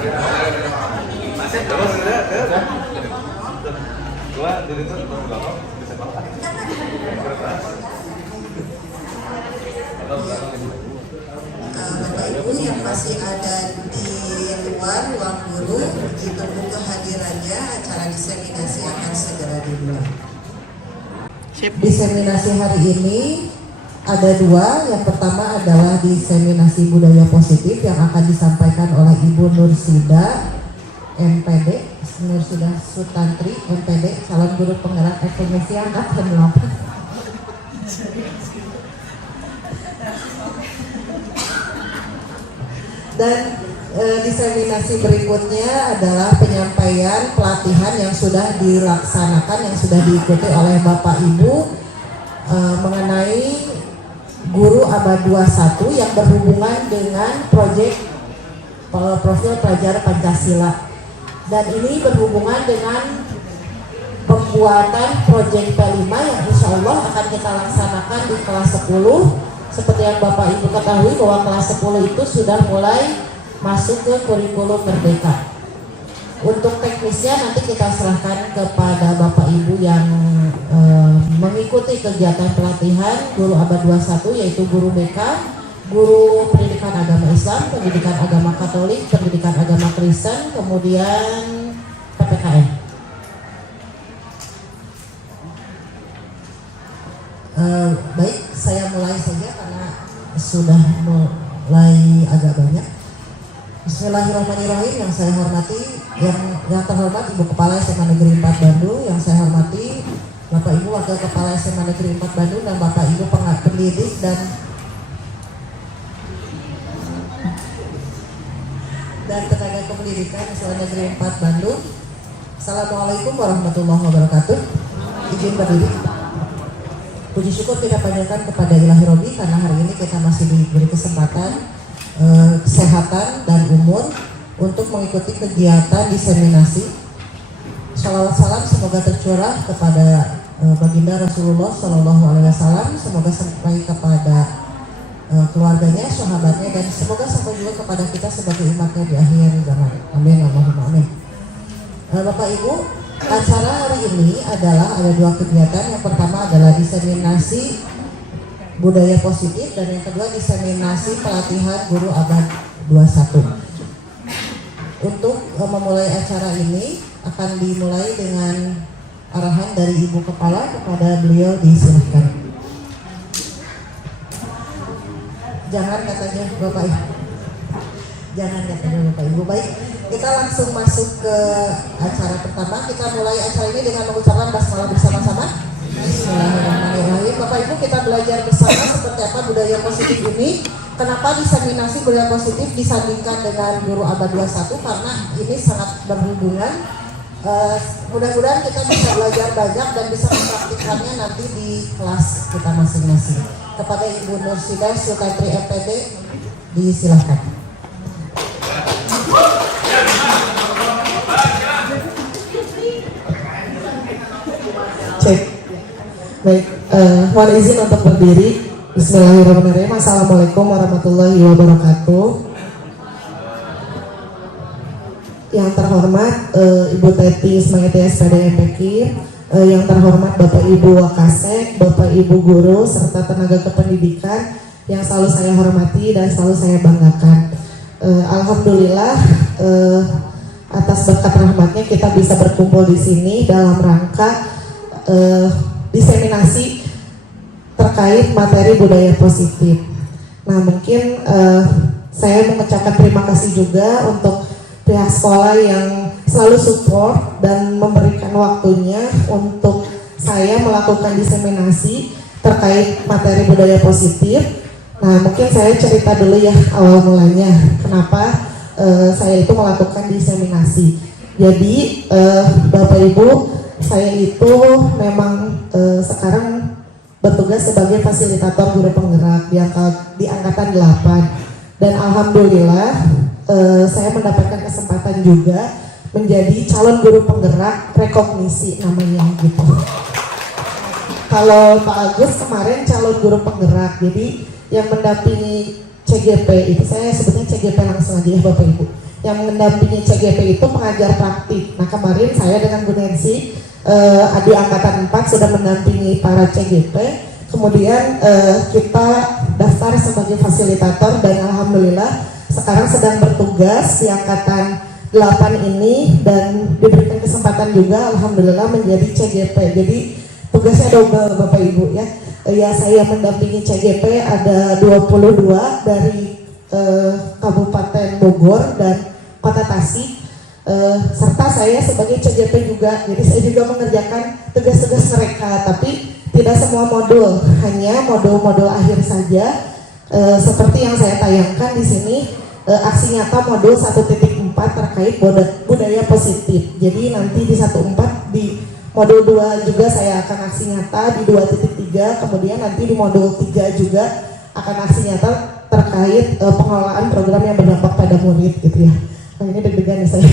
Bapak Ibu yang masih ada di luar ruang guru, ditunggu kehadirannya. Acara diseminasi akan segera dimulai. Diseminasi hari ini ada dua. Yang pertama adalah diseminasi budaya positif yang akan disampaikan oleh Ibu Nursida MPD, Nursida Sutantri MPD, calon guru penggerak FMSI angkatan 8. Dan diseminasi berikutnya adalah penyampaian pelatihan yang sudah dilaksanakan, yang sudah diikuti oleh Bapak Ibu mengenai guru abad 21 yang berhubungan dengan proyek profil pelajar Pancasila. Dan ini berhubungan dengan pembuatan proyek P5 yang insya Allah akan kita laksanakan di kelas 10. Seperti yang Bapak Ibu ketahui bahwa kelas 10 itu sudah mulai masuk ke kurikulum Merdeka. Untuk teknisnya nanti kita serahkan kepada Bapak Ibu yang mengikuti kegiatan pelatihan guru abad 21, yaitu guru BK, guru pendidikan agama Islam, pendidikan agama Katolik, pendidikan agama Kristen, kemudian PPKN. Baik, saya mulai saja karena sudah mulai agak banyak. Bismillahirrahmanirrahim. Yang saya hormati, yang terhormat Ibu Kepala SMA Negeri 4 Bandung, yang saya hormati Bapak Ibu Wakil Kepala SMA Negeri 4 Bandung dan Bapak Ibu pendidik dan tenaga kependidikan SMA Negeri 4 Bandung. Assalamualaikum warahmatullahi wabarakatuh. Izin berdiri. Puji syukur kita panjatkan kepada Ilahi Robi karena hari ini kita masih diberi kesempatan kesehatan dan umur untuk mengikuti kegiatan diseminasi. Shalawat salam semoga tercurah kepada baginda Rasulullah Shallallahu Alaihi Wasallam, semoga sampai kepada keluarganya, sahabatnya, dan semoga sampai juga kepada kita sebagai umatnya di akhir zaman. Amin, Allahumma amin. Bapak Ibu, acara hari ini adalah ada dua kegiatan. Yang pertama adalah diseminasi budaya positif dan yang kedua diseminasi pelatihan guru abad 21. Untuk memulai acara ini akan dimulai dengan arahan dari Ibu Kepala, kepada beliau disilahkan. Jangan katanya Bapak Ibu. Jangan katanya Bapak Ibu. Baik, kita langsung masuk ke acara pertama. Kita mulai acara ini dengan mengucapkan basmalah bersama-sama. Bismillahirrahmanirrahim. Bapak Ibu, kita belajar bersama seperti apa budaya positif ini. Kenapa diseminasi budaya positif disandingkan dengan guru abad 21? Karena ini sangat berhubungan. Mudah-mudahan kita bisa belajar banyak dan bisa mempraktikkannya nanti di kelas kita masing-masing. Kepada Ibu Nursida Sutantri MPD, disilahkan. Cek. Baik, mohon izin untuk berdiri. Bismillahirrahmanirrahim. Assalamualaikum warahmatullahi wabarakatuh. Yang terhormat Ibu Teti Ismaiti SPD MPK, yang terhormat Bapak Ibu Wakasek, Bapak Ibu guru serta tenaga kependidikan yang selalu saya hormati dan selalu saya banggakan. Alhamdulillah atas berkat rahmatnya kita bisa berkumpul di sini dalam rangka diseminasi terkait materi budaya positif. Nah, mungkin saya mengucapkan terima kasih juga untuk pihak sekolah yang selalu support dan memberikan waktunya untuk saya melakukan diseminasi terkait materi budaya positif. Nah, mungkin saya cerita dulu ya awal mulanya kenapa saya itu melakukan diseminasi. Jadi Bapak Ibu, saya itu memang sekarang bertugas sebagai fasilitator guru penggerak di angkatan 8, dan alhamdulillah saya mendapatkan kesempatan juga menjadi calon guru penggerak rekognisi namanya gitu. Kalau Pak Agus kemarin calon guru penggerak, jadi yang mendampingi CGP itu saya sebutnya CGP langsung aja ya Bapak Ibu. yang mendampingi CGP itu pengajar praktik. Nah kemarin saya dengan Bu Nancy di angkatan 4 sudah mendampingi para CGP. Kemudian kita daftar sebagai fasilitator dan alhamdulillah sekarang sedang bertugas di angkatan 8 ini dan diberikan kesempatan juga alhamdulillah menjadi CGP. Jadi tugasnya double Bapak Ibu ya. Ya saya mendampingi CGP ada 22 dari Kabupaten Bogor dan Kota Tasik, serta saya sebagai CGP juga. Jadi saya juga mengerjakan tugas-tugas mereka, tapi tidak semua modul, hanya modul-modul akhir saja. Seperti yang saya tayangkan di sini, aksi nyata modul 1.4 terkait budaya positif. Jadi nanti di 1.4 di modul 2 juga saya akan aksi nyata, di 2.3 kemudian nanti di modul 3 juga akan aksi nyata terkait pengelolaan program yang berdampak pada murid gitu ya. Nah ini deg-degan nih saya.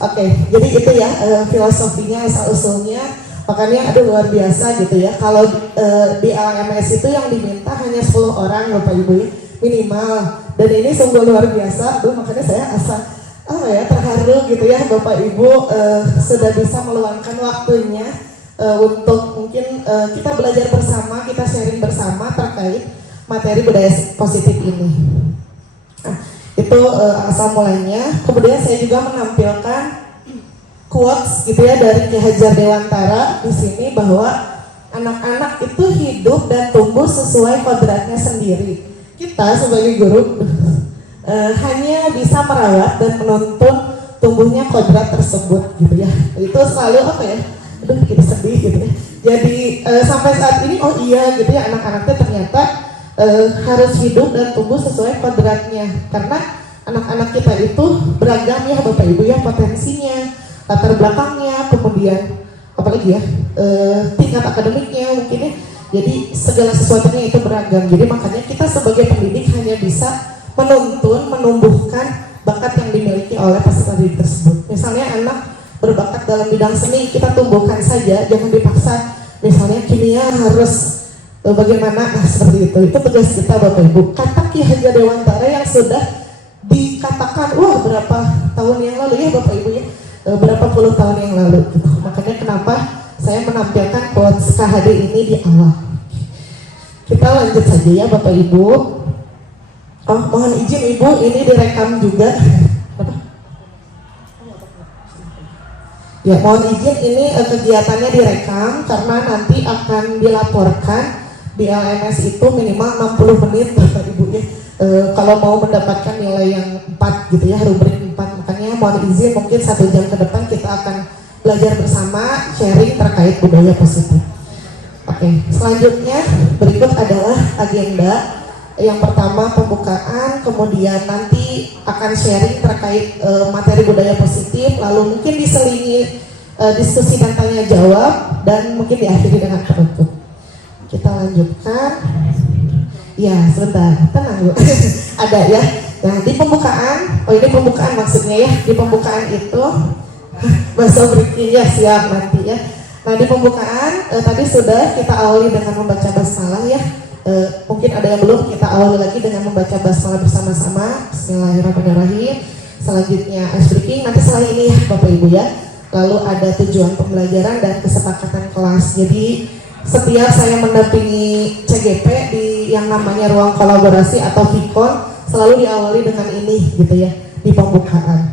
Oke, jadi itu ya filosofinya, asal-usulnya. Makanya aduh luar biasa gitu ya. Kalau di LMS itu yang diminta hanya 10 orang Bapak Ibu ya, minimal. Dan ini sungguh luar biasa. Aduh makanya saya terharu gitu ya Bapak Ibu sudah bisa meluangkan waktunya untuk mungkin kita belajar bersama, kita sharing bersama terkait materi budaya positif ini. Nah, itu asal mulanya. Kemudian saya juga menampilkan quotes gitu ya dari Ki Hajar Dewantara di sini bahwa anak-anak itu hidup dan tumbuh sesuai kodratnya sendiri. Kita sebagai guru hanya bisa merawat dan menuntun tumbuhnya kodrat tersebut gitu ya. Itu selalu aduh bikin sedih gitu ya. Jadi sampai saat ini oh iya gitu ya, anak-anaknya ternyata harus hidup dan tumbuh sesuai kodratnya, karena anak-anak kita itu beragam ya Bapak Ibu ya, potensinya, latar belakangnya, kemudian apalagi ya tingkat akademiknya mungkin ya. Jadi segala sesuatunya itu beragam. Jadi makanya kita sebagai pendidik hanya bisa menuntun, menumbuhkan bakat yang dimiliki oleh peserta didik tersebut. Misalnya anak berbakat dalam bidang seni, kita tumbuhkan saja, jangan dipaksa. Misalnya kimia harus bagaimana, seperti itu tugas kita Bapak Ibu. Kata Ki Hajar Dewantara yang sudah dikatakan berapa tahun yang lalu ya Bapak Ibu ya, berapa puluh tahun yang lalu gitu. Makanya kenapa saya menampilkan quotes KHD ini di awal. Kita lanjut saja ya Bapak Ibu. Mohon izin Ibu, ini direkam juga. Ya mohon izin, ini kegiatannya direkam karena nanti akan dilaporkan di LMS itu minimal 60 menit Bapak Ibu ya. Kalau mau mendapatkan nilai yang 4 gitu ya, rubrik 4, makanya mohon izin mungkin 1 jam ke depan kita akan belajar bersama, sharing terkait budaya positif. Oke, selanjutnya berikut adalah agenda. Yang pertama pembukaan, kemudian nanti akan sharing terkait materi budaya positif, lalu mungkin diselingi diskusi dan tanya jawab, dan mungkin diakhiri dengan penutup. Kita lanjutkan. Ya sebentar, tenang Bu. Ada ya. Nah di pembukaan, ini pembukaan maksudnya ya. Di pembukaan itu bahasa breakingnya siap nanti ya. Nah di pembukaan tadi sudah kita awali dengan membaca basmalah ya. Mungkin ada yang belum, kita awali lagi dengan membaca basmalah bersama-sama. Bismillahirrahmanirrahim. Selanjutnya ice breaking, nanti setelah ini ya Bapak Ibu ya. Lalu ada tujuan pembelajaran dan kesepakatan kelas. Jadi setiap saya mendampingi CGP di yang namanya ruang kolaborasi atau VKON selalu diawali dengan ini gitu ya, di pembukaan.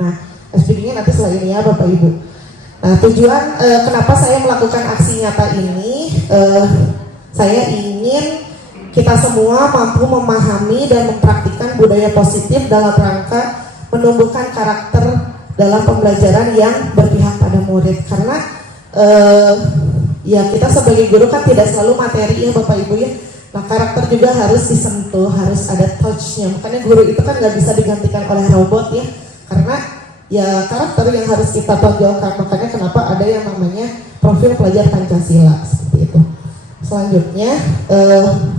Nah SPG-nya nanti setelah ini ya Bapak Ibu. Nah tujuan kenapa saya melakukan aksi nyata ini, saya ingin kita semua mampu memahami dan mempraktikkan budaya positif dalam rangka menumbuhkan karakter dalam pembelajaran yang berpihak pada murid. Karena ya kita sebagai guru kan tidak selalu materi ya Bapak Ibu ya. Nah karakter juga harus disentuh, harus ada touch-nya. Makanya guru itu kan nggak bisa digantikan oleh robot ya. Karena ya karakter yang harus kita tonjolkan. Makanya kenapa ada yang namanya profil pelajar Pancasila seperti itu. Selanjutnya,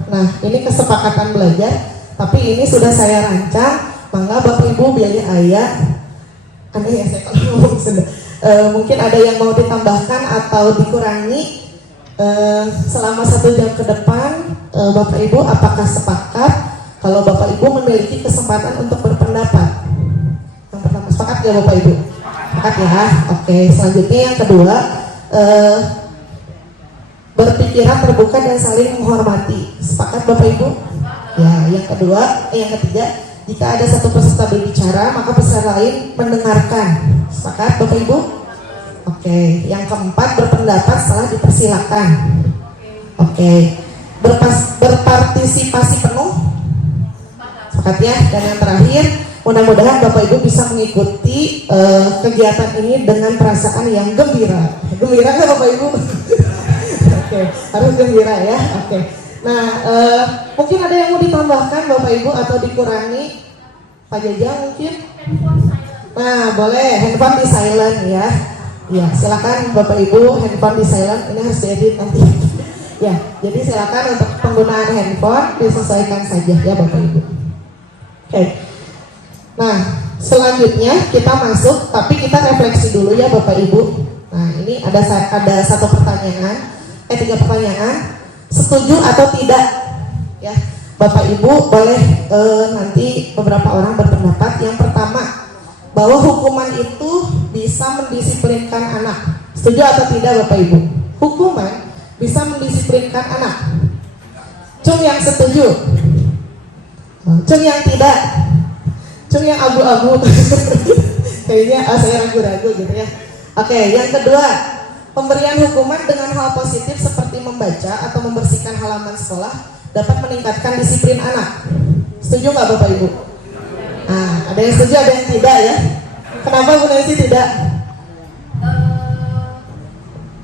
nah ini kesepakatan belajar. Tapi ini sudah saya rancang. Mangga Bapak Ibu pilih ayat. Aneh ya saya kalau ngomong sudah. Mungkin ada yang mau ditambahkan atau dikurangi selama 1 jam ke depan. Bapak Ibu apakah sepakat kalau Bapak Ibu memiliki kesempatan untuk berpendapat? Sepakat ya Bapak Ibu? Sepakat ya. Oke, selanjutnya yang kedua, berpikiran terbuka dan saling menghormati. Sepakat Bapak Ibu? Ya, yang ketiga, jika ada satu peserta berbicara, maka peserta lain mendengarkan. Sepakat Bapak Ibu? Oke, yang keempat, berpendapat setelah dipersilakan. Oke, berpartisipasi penuh. Sepakat ya. Dan yang terakhir, mudah-mudahan Bapak Ibu bisa mengikuti kegiatan ini dengan perasaan yang gembira. Gembira nggak Bapak Ibu? Oke, harus gembira ya. Oke. Nah, mungkin ada yang mau ditambahkan Bapak Ibu atau dikurangi? Pak Jajang mungkin? Nah, boleh handphone di silent ya. Ya, silakan Bapak Ibu, handphone di silent. Ini harus diedit nanti. Ya, jadi silakan untuk penggunaan handphone disesuaikan saja ya Bapak Ibu. Oke. Nah, selanjutnya kita masuk, tapi kita refleksi dulu ya Bapak Ibu. Nah, ini ada satu pertanyaan, 3 pertanyaan. Setuju atau tidak? Ya, Bapak Ibu boleh nanti beberapa orang berpendapat. Yang pertama, bahwa hukuman itu bisa mendisiplinkan anak. Setuju atau tidak Bapak Ibu? Hukuman bisa mendisiplinkan anak. Cung yang setuju, cung yang tidak, cung yang abu-abu. Kayaknya saya ragu-ragu gitu ya. Oke, yang kedua, pemberian hukuman dengan hal positif seperti membaca atau membersihkan halaman sekolah dapat meningkatkan disiplin anak. Setuju nggak Bapak Ibu? Nah, ada yang setuju, ada yang tidak ya. Kenapa Bu Nancy tidak?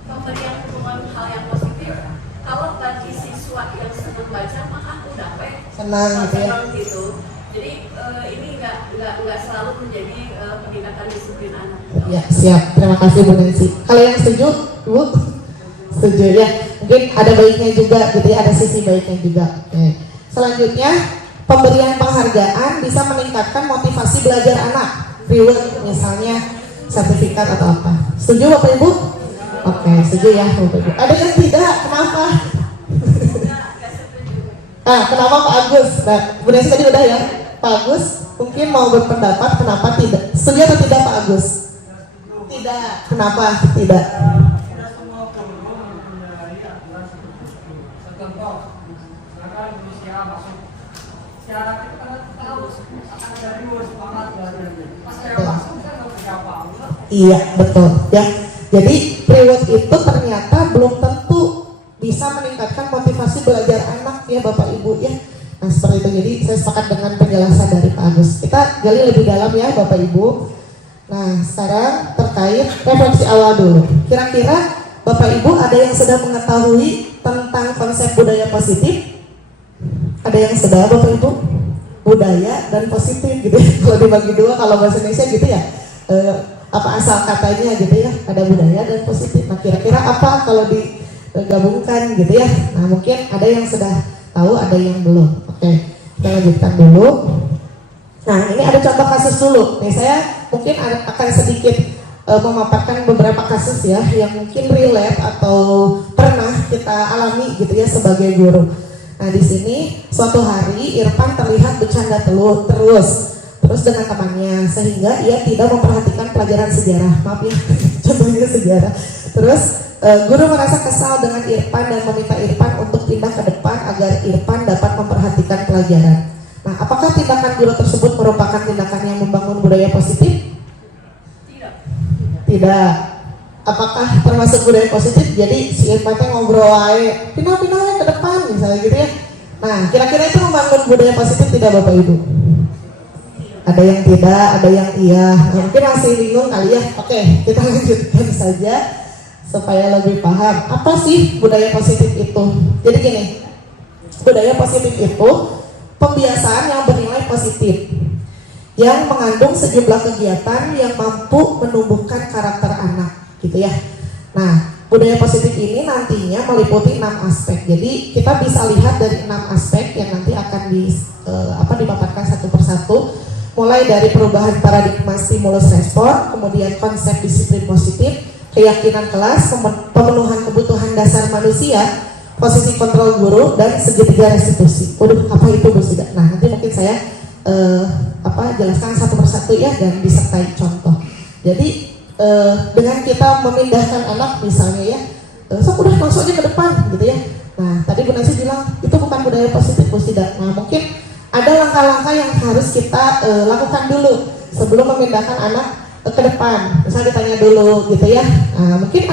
Pemberian hukuman hal yang positif, kalau bagi siswa yang senang baca maka aku dapat Senang gitu ya. gitu. Jadi ini nggak selalu menjadi peningkatan disiplin anak. Ya, siap. Terima kasih Bu Nancy. Kalau yang setuju, Bu? Setuju ya. Mungkin ada baiknya juga gitu ya, ada sisi baiknya juga. Oke. Selanjutnya, pemberian penghargaan bisa meningkatkan motivasi belajar anak. Reward misalnya sertifikat atau apa. Setuju Bapak Ibu? Oke, setuju ya Bapak Ibu. Ada yang tidak? Kenapa? Kenapa Pak Agus? Nah, Bu Nancy tadi udah ya. Pak Agus mungkin mau berpendapat kenapa tidak. Setuju atau tidak Pak Agus? Tidak. Kenapa tidak? Iya, betul ya. Jadi reward itu ternyata belum tentu bisa meningkatkan motivasi belajar anak ya Bapak Ibu ya. Nah seperti itu, jadi saya sepakat dengan penjelasan dari Pak Agus. Kita gali lebih dalam ya Bapak Ibu. Nah sekarang terkait refleksi awal dulu. Kira-kira Bapak Ibu ada yang sudah mengetahui tentang konsep budaya positif? Ada yang sudah Bapak Ibu? Budaya dan positif gitu ya. Kalau dibagi dua, kalau bahasa Indonesia gitu ya, apa asal katanya gitu ya, ada budaya dan positif. Nah kira-kira apa kalau digabungkan gitu ya. Nah mungkin ada yang sudah tahu, ada yang belum. Oke, kita lanjutkan dulu. Nah ini ada contoh kasus dulu. Nih saya mungkin akan sedikit memaparkan beberapa kasus ya yang mungkin relate atau pernah kita alami gitu ya sebagai guru. Nah di sini suatu hari Irfan terlihat bercanda terus dengan temannya sehingga ia tidak memperhatikan pelajaran sejarah. Maaf ya, contohnya sejarah. Terus guru merasa kesal dengan Irfan dan meminta Irfan untuk pindah ke depan agar Irfan dapat memperhatikan pelajaran. Nah, apakah tindakan guru tersebut merupakan tindakan yang membangun budaya positif? Tidak. Apakah termasuk budaya positif? Jadi si Irfan ngobrol aja, pindah ke depan misalnya gitu ya. Nah, kira-kira itu membangun budaya positif tidak Bapak Ibu? Ada yang tidak, ada yang iya. Nah, mungkin masih bingung kali ya. Oke, kita lanjutkan saja supaya lebih paham. Apa sih budaya positif itu? Jadi gini, budaya positif itu pembiasaan yang bernilai positif, yang mengandung sejumlah kegiatan yang mampu menumbuhkan karakter anak, gitu ya. Nah, budaya positif ini nantinya meliputi 6 aspek. Jadi kita bisa lihat dari 6 aspek yang nanti akan dipaparkan satu persatu. Mulai dari perubahan paradigma stimulus respon, kemudian konsep disiplin positif, keyakinan kelas, pemenuhan kebutuhan dasar manusia, posisi kontrol guru, dan segitiga restitusi. Waduh, apa itu Bu Sida? Nah, nanti mungkin saya jelaskan satu persatu ya dan disertai contoh. Jadi dengan kita memindahkan anak misalnya ya, sok udah langsung aja ke depan gitu ya. Nah tadi Bu Nancy bilang itu bukan budaya positif, Bu, tidak. Nah mungkin ada langkah-langkah yang harus kita lakukan dulu sebelum memindahkan anak ke depan. Misalnya ditanya dulu gitu ya. Nah, mungkin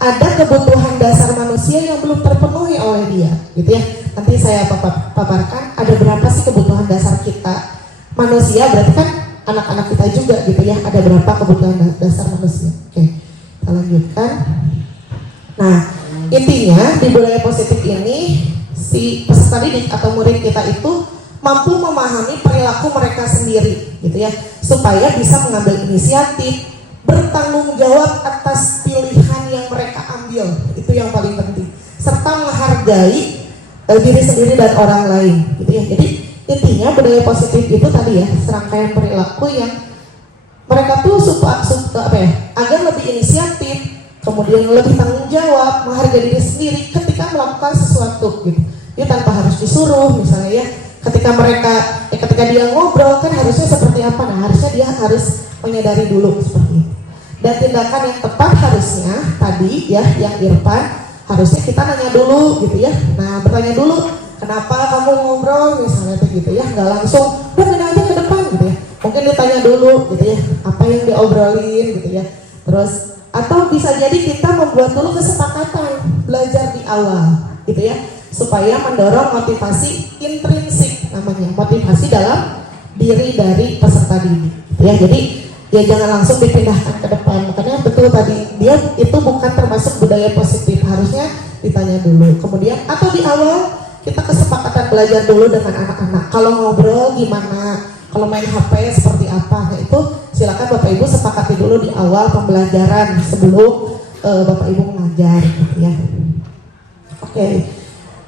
ada kebutuhan dasar manusia yang belum terpenuhi oleh dia gitu ya. Nanti saya paparkan ada berapa sih kebutuhan dasar kita manusia, berarti kan anak-anak kita juga gitu ya, ada berapa kebutuhan dasar manusia. Oke, kita lanjutkan. Nah, intinya di budaya positif ini si peserta didik atau murid kita itu mampu memahami perilaku mereka sendiri gitu ya, supaya bisa mengambil inisiatif, bertanggung jawab atas pilihan yang mereka ambil, itu yang paling penting, serta menghargai diri sendiri dan orang lain gitu ya. Jadi intinya budaya positif itu tadi ya, serangkaian perilaku yang mereka tuh suka agar lebih inisiatif, kemudian lebih tanggung jawab, menghargai diri sendiri ketika melakukan sesuatu gitu. Ya tanpa harus disuruh misalnya ya. Ketika dia ngobrol kan harusnya seperti apa? Nah, harusnya dia harus menyadari dulu seperti itu. Dan tindakan yang tepat harusnya tadi ya, yang Irfan, harusnya kita nanya dulu gitu ya. Nah, bertanya dulu, kenapa kamu ngobrol misalnya gitu ya, nggak langsung udah pindah aja ke depan gitu ya. Mungkin ditanya dulu gitu ya, apa yang diobrolin gitu ya. Terus atau bisa jadi kita membuat dulu kesepakatan belajar di awal gitu ya, supaya mendorong motivasi intrinsik namanya, motivasi dalam diri dari peserta didik ya. Jadi ya jangan langsung dipindahkan ke depan. Makanya betul tadi, dia itu bukan termasuk budaya positif, harusnya ditanya dulu. Kemudian atau di awal kita kesepakatan belajar dulu dengan anak-anak. Kalau ngobrol gimana, kalau main HP seperti apa. Nah itu silakan Bapak Ibu sepakati dulu di awal pembelajaran sebelum Bapak Ibu mengajar gitu ya. Oke.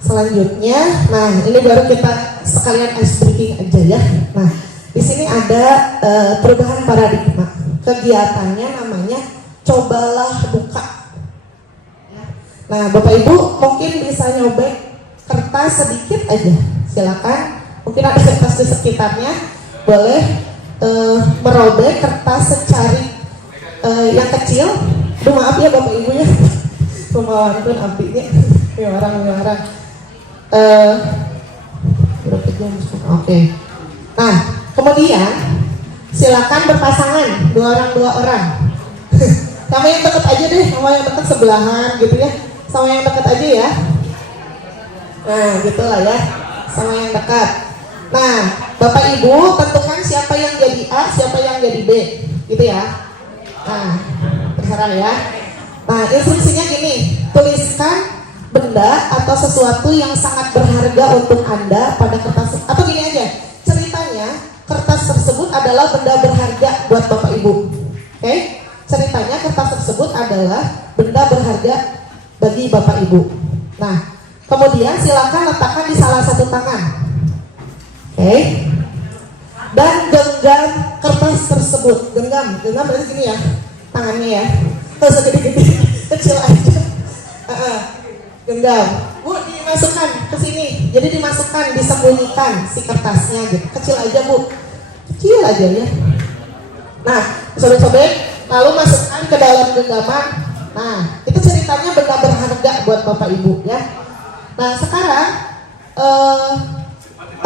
Selanjutnya, nah ini baru kita sekalian ice breaking aja ya. Nah di sini ada perubahan paradigma. Kegiatannya namanya cobalah buka. Nah Bapak Ibu mungkin bisa nyobek kertas sedikit aja, silakan. Mungkin ada kertas di sekitarnya, boleh merobek kertas secari yang kecil. Aduh maaf ya Bapak Ibu ya, pemawaan pun apinya orang. Berapa jam? Oke. Nah kemudian silakan berpasangan dua orang. Sama yang dekat aja deh, sama yang dekat sebelahan gitu ya, sama yang dekat aja ya. Nah gitulah ya, sama yang dekat. Nah Bapak Ibu tentukan siapa yang jadi A, siapa yang jadi B gitu ya. Nah terserah ya. Nah instruksinya gini, tuliskan benda atau sesuatu yang sangat berharga untuk Anda pada kertas, atau gini aja ceritanya, kertas tersebut adalah benda berharga buat Bapak Ibu. Oke? Ceritanya kertas tersebut adalah benda berharga bagi Bapak Ibu. Nah kemudian silakan letakkan di salah satu tangan. Oke? Dan genggam kertas tersebut. Genggam berarti gini ya, tangannya ya, nggak usah gede-gede, kecil aja. Genggam, Bu, dimasukkan ke sini. Jadi dimasukkan, disembunyikan si kertasnya gitu. Kecil aja Bu, kecil aja ya. Nah, sobek-sobek, lalu masukkan ke dalam genggaman. Nah, itu ceritanya benda berharga buat Bapak Ibu ya. Nah, sekarang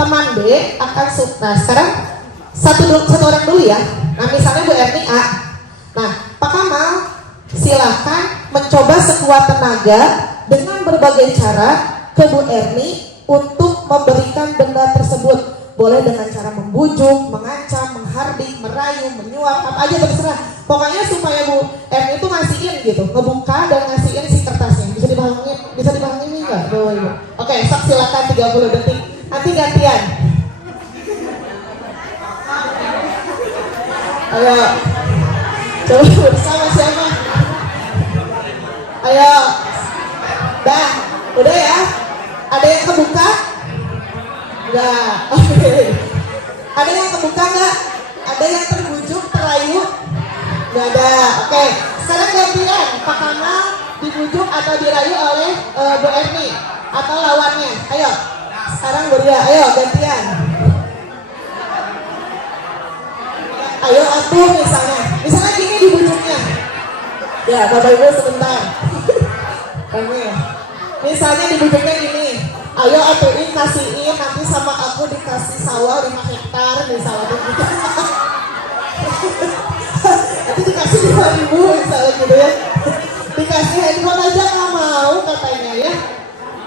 teman B akan nah sekarang satu orang dulu ya. Nah, misalnya Bu Erni A. Nah, Pak Kamal silakan mencoba sekuat tenaga dengan berbagai cara ke Bu Erni untuk memberikan benda tersebut. Boleh dengan cara membujuk, mengancam, menghardik, merayu, menyuap, apa aja terserah. Pokoknya supaya Bu Erni itu ngasihin gitu, ngebuka dan ngasihin si kertasnya. Bisa dipahami enggak? Oke, sok silakan 30 detik. Nanti gantian. Ayo. Coba bersama siapa? Ayo. Dah, udah ya? Ada yang kebuka? Enggak. Oke. Ada yang kebuka enggak? Ada yang terbujuk, terayu? Enggak ada. Oke. Sekarang gantian. Pak Kamal dibujuk atau dirayu oleh Bu Erni atau lawannya. Ayo. Sekarang Buria. Ayo gantian. Ayo aku misalnya gini Ya, Bapak Ibu sebentar. Ini, misalnya dibujuknya gini, ayo API kasihin nanti sama aku dikasih sawah 5 hektar misalnya gitu. Nanti dikasih 5.000 misalnya gitu ya. Dikasih handphone aja nggak mau katanya ya.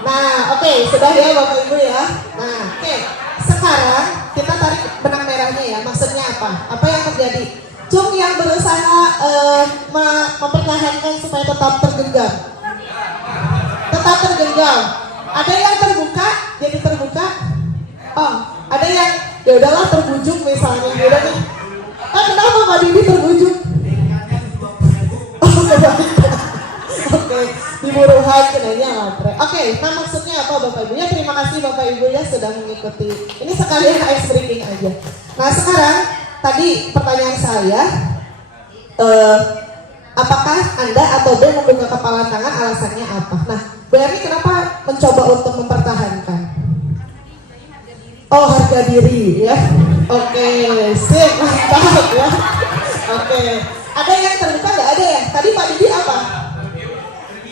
Nah, oke, sudah ya Bapak Ibu ya. Nah, oke. Sekarang kita tarik benang merahnya ya. Maksudnya apa? Apa yang terjadi? Cung yang berusaha mempertahankan supaya tetap tergenggam. Tetap tergenggam. Ada yang terbuka, jadi terbuka. Oh, ada yang ya udahlah terbujuk misalnya. Ya udah nih. Kenapa Pak Didi terbujuk? Oke, diburuhan kenanya matre. Oke, nah maksudnya apa Bapak Ibu ya? Terima kasih Bapak Ibu ya sudah mengikuti. Ini sekalian ice breaking aja. Nah sekarang tadi pertanyaan saya, apakah Anda atau B membuka kepalan tangan, alasannya apa? Nah, Bu Erni kenapa mencoba untuk mempertahankan? Oh, harga diri ya. Oke, sip, mantap ya. Oke, ada yang terbuka nggak? Ada ya? Tadi Pak Didi apa?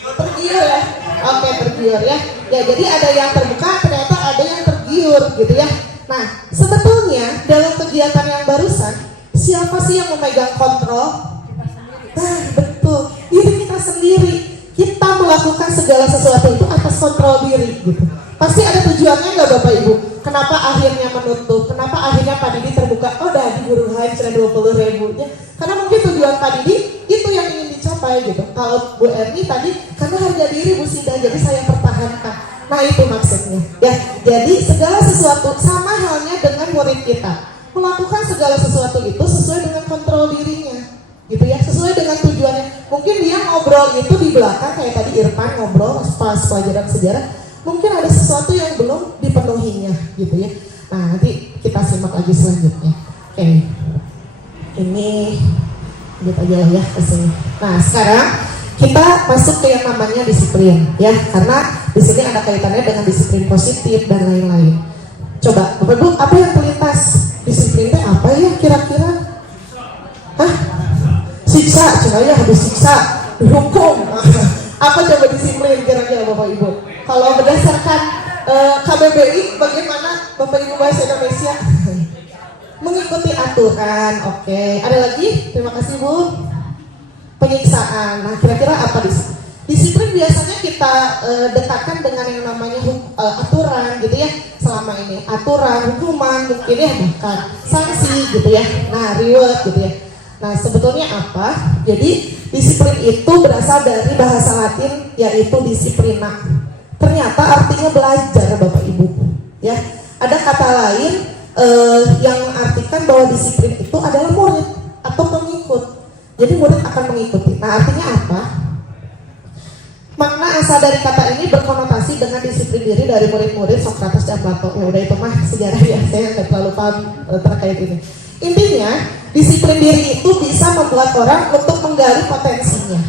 Tergiur ya. Oke, tergiur ya. Ya, jadi ada yang terbuka, ternyata ada yang tergiur gitu ya. Nah, sebetulnya dalam kegiatan yang barusan, siapa sih yang memegang kontrol? Nah, betul, diri kita sendiri. Kita melakukan segala sesuatu itu atas kontrol diri gitu. Pasti ada tujuannya nggak Bapak Ibu? Kenapa akhirnya menutup? Kenapa akhirnya Pak Didi terbuka? Oh, dah diburuhan cuma 20.000 ya. Karena mungkin tujuan Pak Didi itu yang ingin dicapai gitu. Kalau Bu Erni tadi karena harga diri Bu Sida, jadi saya pertahankan. Nah itu maksudnya ya. Jadi segala sesuatu sama halnya dengan murid kita, melakukan segala sesuatu itu sesuai dengan kontrol dirinya gitu ya, sesuai dengan tujuannya. Mungkin dia ngobrol itu di belakang kayak tadi Irfan ngobrol pas pelajaran sejarah, mungkin ada sesuatu yang belum dipenuhinya gitu ya. Nah nanti kita simak lagi selanjutnya. Oke, ini lihat aja lah ya kesini. Nah sekarang kita masuk ke yang namanya disiplin ya, karena di sini ada kaitannya dengan disiplin positif dan lain-lain. Coba Bapak Ibu, apa yang terlintas? Disiplinnya apa ya kira-kira? Hah? Siksa, cina ya habis siksa, dihukum. Apa coba disiplin kira-kira Bapak Ibu? Kalau berdasarkan KBBI, bagaimana Bapak Ibu bahasa Indonesia? Mengikuti aturan, oke. Ada lagi? Terima kasih Bu. Penyiksaan. Nah, kira-kira apa disiplin biasanya kita dekatkan dengan yang namanya aturan gitu ya. Selama ini aturan, hukuman, mungkin ya bahkan sanksi gitu ya. Nah, reward gitu ya. Nah, sebetulnya apa? Jadi disiplin itu berasal dari bahasa Latin yaitu disiplina. Ternyata artinya belajar Bapak Ibu. Ya, ada kata lain yang mengartikan bahwa disiplin itu adalah murid atau pengikut. Jadi murid akan mengikuti. Nah, artinya apa? Makna asal dari kata ini berkonotasi dengan disiplin diri dari murid-murid Sokrates dan Plato. Ya udah itu mah sejarah ya, saya nggak terlalu paham terkait ini. Intinya, disiplin diri itu bisa membuat orang untuk menggali potensinya,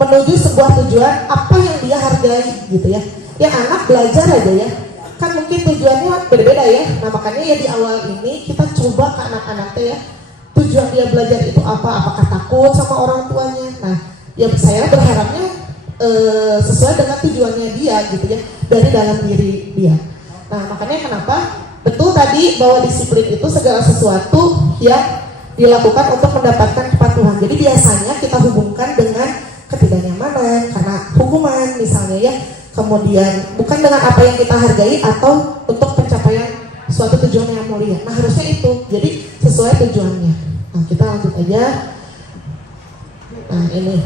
menuju sebuah tujuan apa yang dia hargai gitu ya. Yang anak belajar aja ya, kan mungkin tujuannya berbeda ya. Nah makanya ya di awal ini kita coba ke anak-anaknya ya, tujuan dia belajar itu apa? Apakah takut sama orang tuanya? Nah, ya saya berharapnya sesuai dengan tujuannya dia gitu ya, dari dalam diri dia. Nah makanya kenapa betul tadi bahwa disiplin itu segala sesuatu yang dilakukan untuk mendapatkan kepatuhan. Jadi biasanya kita hubungkan dengan ketidaknyamanan karena hukuman misalnya ya, kemudian bukan dengan apa yang kita hargai atau untuk pencapaian suatu tujuan yang mulia. Nah harusnya itu, jadi sesuai tujuannya. Nah kita lanjut aja. Nah ini.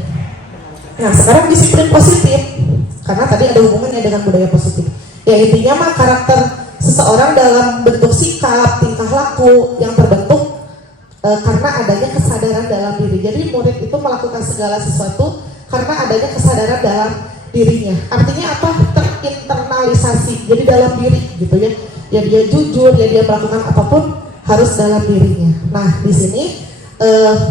Nah sekarang disiplin positif, karena tadi ada hubungannya dengan budaya positif. Ya intinya mah karakter seseorang dalam bentuk sikap, tingkah laku yang terbentuk karena adanya kesadaran dalam diri. Jadi murid itu melakukan segala sesuatu karena adanya kesadaran dalam dirinya. Artinya apa? Terinternalisasi, jadi dalam diri gitu ya. Ya dia jujur, ya dia melakukan apapun harus dalam dirinya. Nah di sini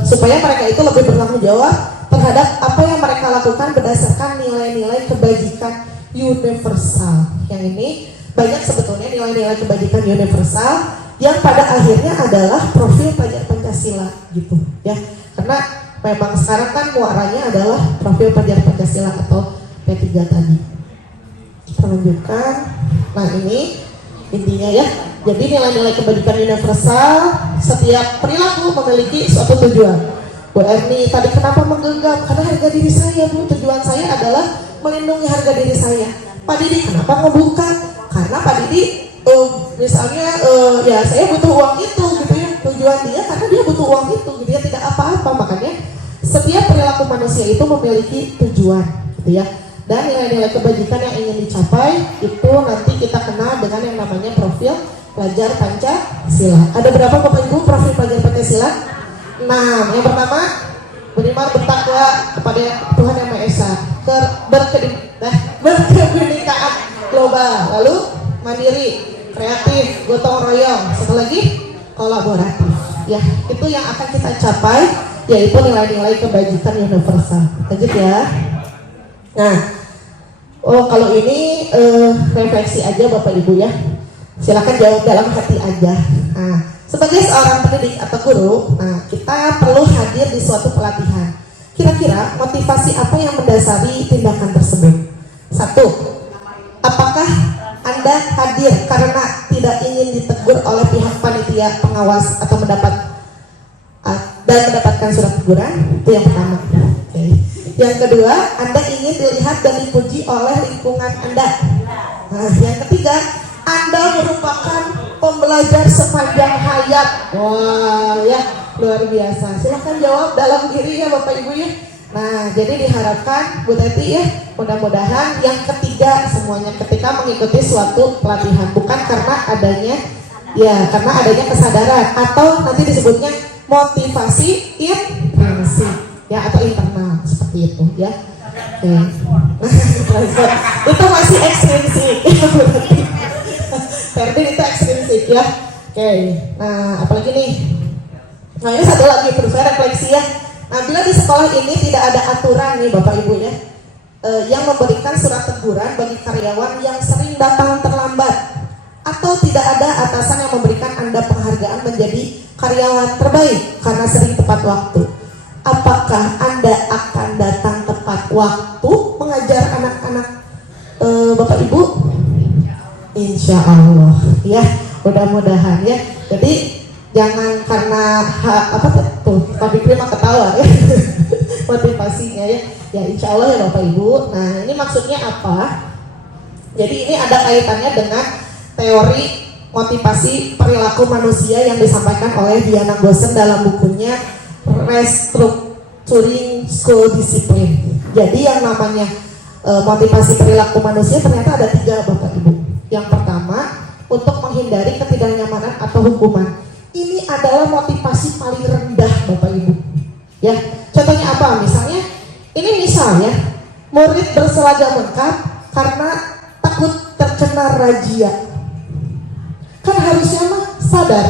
supaya mereka itu lebih bertanggung jawab terhadap apa yang mereka lakukan berdasarkan nilai-nilai kebajikan universal. Yang ini banyak sebetulnya nilai-nilai kebajikan universal yang pada akhirnya adalah profil pelajar Pancasila gitu ya. Karena memang sekarang kan muaranya adalah profil pelajar Pancasila atau P3 tadi. Kita lanjutkan. Nah ini intinya ya. Jadi nilai-nilai kebajikan universal, setiap perilaku memiliki suatu tujuan. Bu Erni tadi kenapa menggenggam? Karena harga diri saya, Bu. Tujuan saya adalah melindungi harga diri saya. Pak Didi kenapa ngebuka? Karena Pak Didi misalnya ya saya butuh uang itu gitu ya. Tujuan dia karena dia butuh uang itu gitu ya, tidak apa-apa. Makanya setiap perilaku manusia itu memiliki tujuan gitu ya. Dan nilai-nilai kebajikan yang ingin dicapai itu nanti kita kenal dengan yang namanya profil pelajar Pancasila. Ada berapa Bapak Ibu profil pelajar Pancasila? 6. Yang pertama, beriman bertakwa kepada Tuhan Yang Maha Esa, berkebinekaan global, lalu mandiri, kreatif, gotong royong, satu lagi kolaboratif. Ya, itu yang akan kita capai, yaitu nilai-nilai kebajikan universal. Lanjut ya. Nah, kalau ini refleksi aja Bapak Ibu ya. Silakan jawab dalam hati aja. Nah, sebagai seorang pendidik atau guru, nah kita perlu hadir di suatu pelatihan. Kira-kira motivasi apa yang mendasari tindakan tersebut? 1. Apakah Anda hadir karena tidak ingin ditegur oleh pihak panitia pengawas atau mendapatkan surat teguran? Itu yang pertama. Okay. Yang kedua, Anda ingin dilihat dan dipuji oleh lingkungan Anda. Nah, yang ketiga, Anda merupakan pembelajar sepanjang hayat. Wah ya, luar biasa. Silahkan jawab dalam diri ya Bapak Ibu ya. Nah, jadi diharapkan Bu Teti ya, mudah-mudahan yang ketiga semuanya ketika mengikuti suatu pelatihan, bukan karena adanya kesadaran atau nanti disebutnya motivasi intrinsik ya atau internal seperti itu ya. Oke. Itu masih ekstrinsik ya Bu Teti. Verdi itu ekstrinsik ya. Oke. Nah, apalagi nih? Nah, ini satu lagi perlu saya refleksi ya. Nah, bila di sekolah ini tidak ada aturan nih Bapak Ibu ya, yang memberikan surat teguran bagi karyawan yang sering datang terlambat, atau tidak ada atasan yang memberikan Anda penghargaan menjadi karyawan terbaik karena sering tepat waktu, apakah Anda akan datang tepat waktu mengajar anak-anak Bapak Ibu? Insya Allah ya, mudah-mudahan ya. Jadi jangan karena Pak Fikri mah ketawa ya motivasinya ya. Ya insya Allah ya Bapak Ibu. Nah ini maksudnya apa? Jadi ini ada kaitannya dengan teori motivasi perilaku manusia yang disampaikan oleh Diana Gosen dalam bukunya Restructuring School Discipline. Jadi yang namanya motivasi perilaku manusia ternyata ada 3 Bapak Ibu. Yang pertama, untuk menghindari ketidaknyamanan atau hukuman. Ini adalah motivasi paling rendah Bapak Ibu. Ya, contohnya apa? Misalnya, murid berseragam lengkap karena takut terkena razia. Kan harusnya mah sadar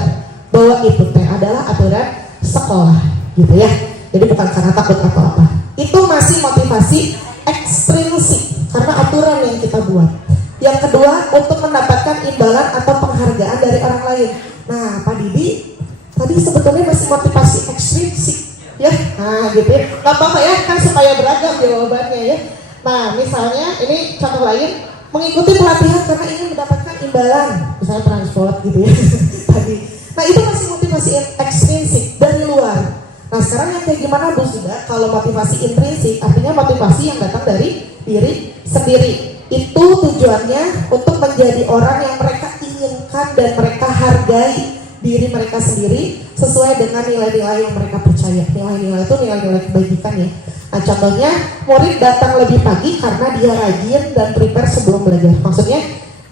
bahwa itu adalah aturan sekolah, gitu ya. Jadi bukan karena takut atau apa. Itu masih motivasi ekstrinsik karena aturan yang kita buat. Yang kedua, untuk mendapatkan imbalan atau penghargaan dari orang lain. Nah, Pak Didi tadi sebetulnya masih motivasi ekstrinsik ya. Nah, gitu ya. Gak apa-apa ya, kan supaya beragam jawabannya ya. Nah, misalnya ini contoh lain, mengikuti pelatihan karena ingin mendapatkan imbalan, misalnya transport gitu ya. Tadi. Nah, itu masih motivasi ekstrinsik dari luar. Nah, sekarang yang kayak gimana Bu Sudah? Kalau motivasi intrinsik artinya motivasi yang datang dari diri sendiri. Itu tujuannya untuk menjadi orang yang mereka inginkan dan mereka hargai diri mereka sendiri sesuai dengan nilai-nilai yang mereka percaya. Nilai-nilai itu nilai-nilai kebajikan ya. Nah, contohnya murid datang lebih pagi karena dia rajin dan prepare sebelum belajar. Maksudnya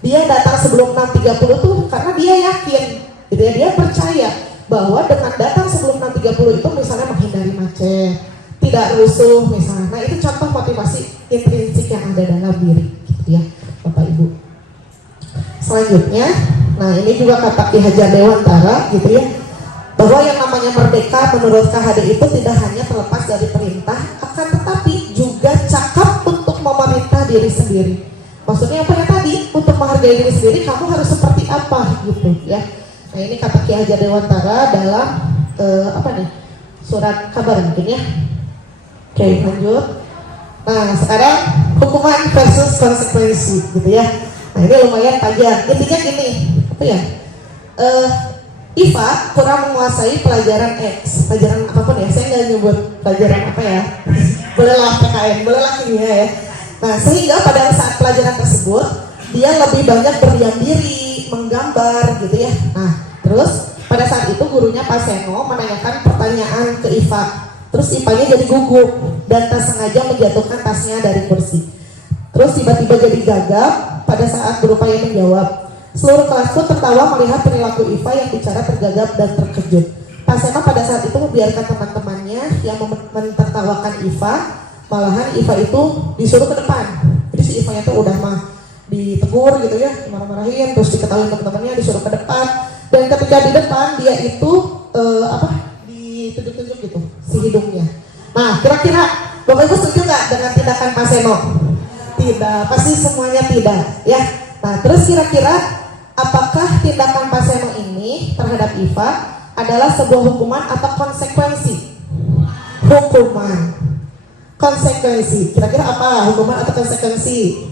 dia datang sebelum 6.30 tuh karena dia yakin, gitu ya, dia percaya bahwa dengan datang sebelum 6.30 itu misalnya menghindari macet, tidak rusuh misalnya. Nah, itu contoh motivasi intrinsik yang ada dalam diri, gitu ya, Bapak Ibu. Selanjutnya, nah ini juga kata Ki Hajar Dewantara, gitu ya, bahwa yang namanya merdeka menurut KHD itu tidak hanya terlepas dari perintah, akan tetapi juga cakap untuk memerintah diri sendiri. Maksudnya apa ya tadi? Untuk menghargai diri sendiri, kamu harus seperti apa, gitu ya. Nah ini kata Ki Hajar Dewantara dalam surat kabar mungkin ya. Oke, lanjut. Nah, sekarang hukuman versus konsekuensi gitu ya. Nah, ini lumayan panjang. Intinya gini, apa ya? IVA kurang menguasai pelajaran X, pelajaran apapun ya. Saya nggak nyebut pelajaran apa ya. Bolehlah PKN, bolehlah kimia ya. Nah, sehingga pada saat pelajaran tersebut dia lebih banyak berdiam diri, menggambar gitu ya. Nah, terus pada saat itu gurunya Pak Seno menanyakan pertanyaan ke IVA. Terus IPA-nya jadi gugup dan tak sengaja menjatuhkan tasnya dari kursi. Terus tiba-tiba jadi gagap pada saat berupaya menjawab. Seluruh kelas pun tertawa melihat perilaku IVA yang bicara tergagap dan terkejut. Pak Seno pada saat itu membiarkan teman-temannya yang mentertawakan IVA, malahan IVA itu disuruh ke depan. Jadi si IVA-nya tuh udah mah ditegur gitu ya, marah-marahin, terus diketahui teman-temannya disuruh ke depan. Dan ketika di depan dia itu ditunjuk-tunjuk gitu si hidungnya. Nah, kira-kira Bapak Ibu setuju nggak dengan tindakan Pak Seno? Tidak, pasti semuanya tidak ya. Nah, terus kira-kira apakah tindakan Pak Seno ini terhadap IVA adalah sebuah hukuman atau konsekuensi? Hukuman. Konsekuensi. Kira-kira apa? Hukuman atau konsekuensi?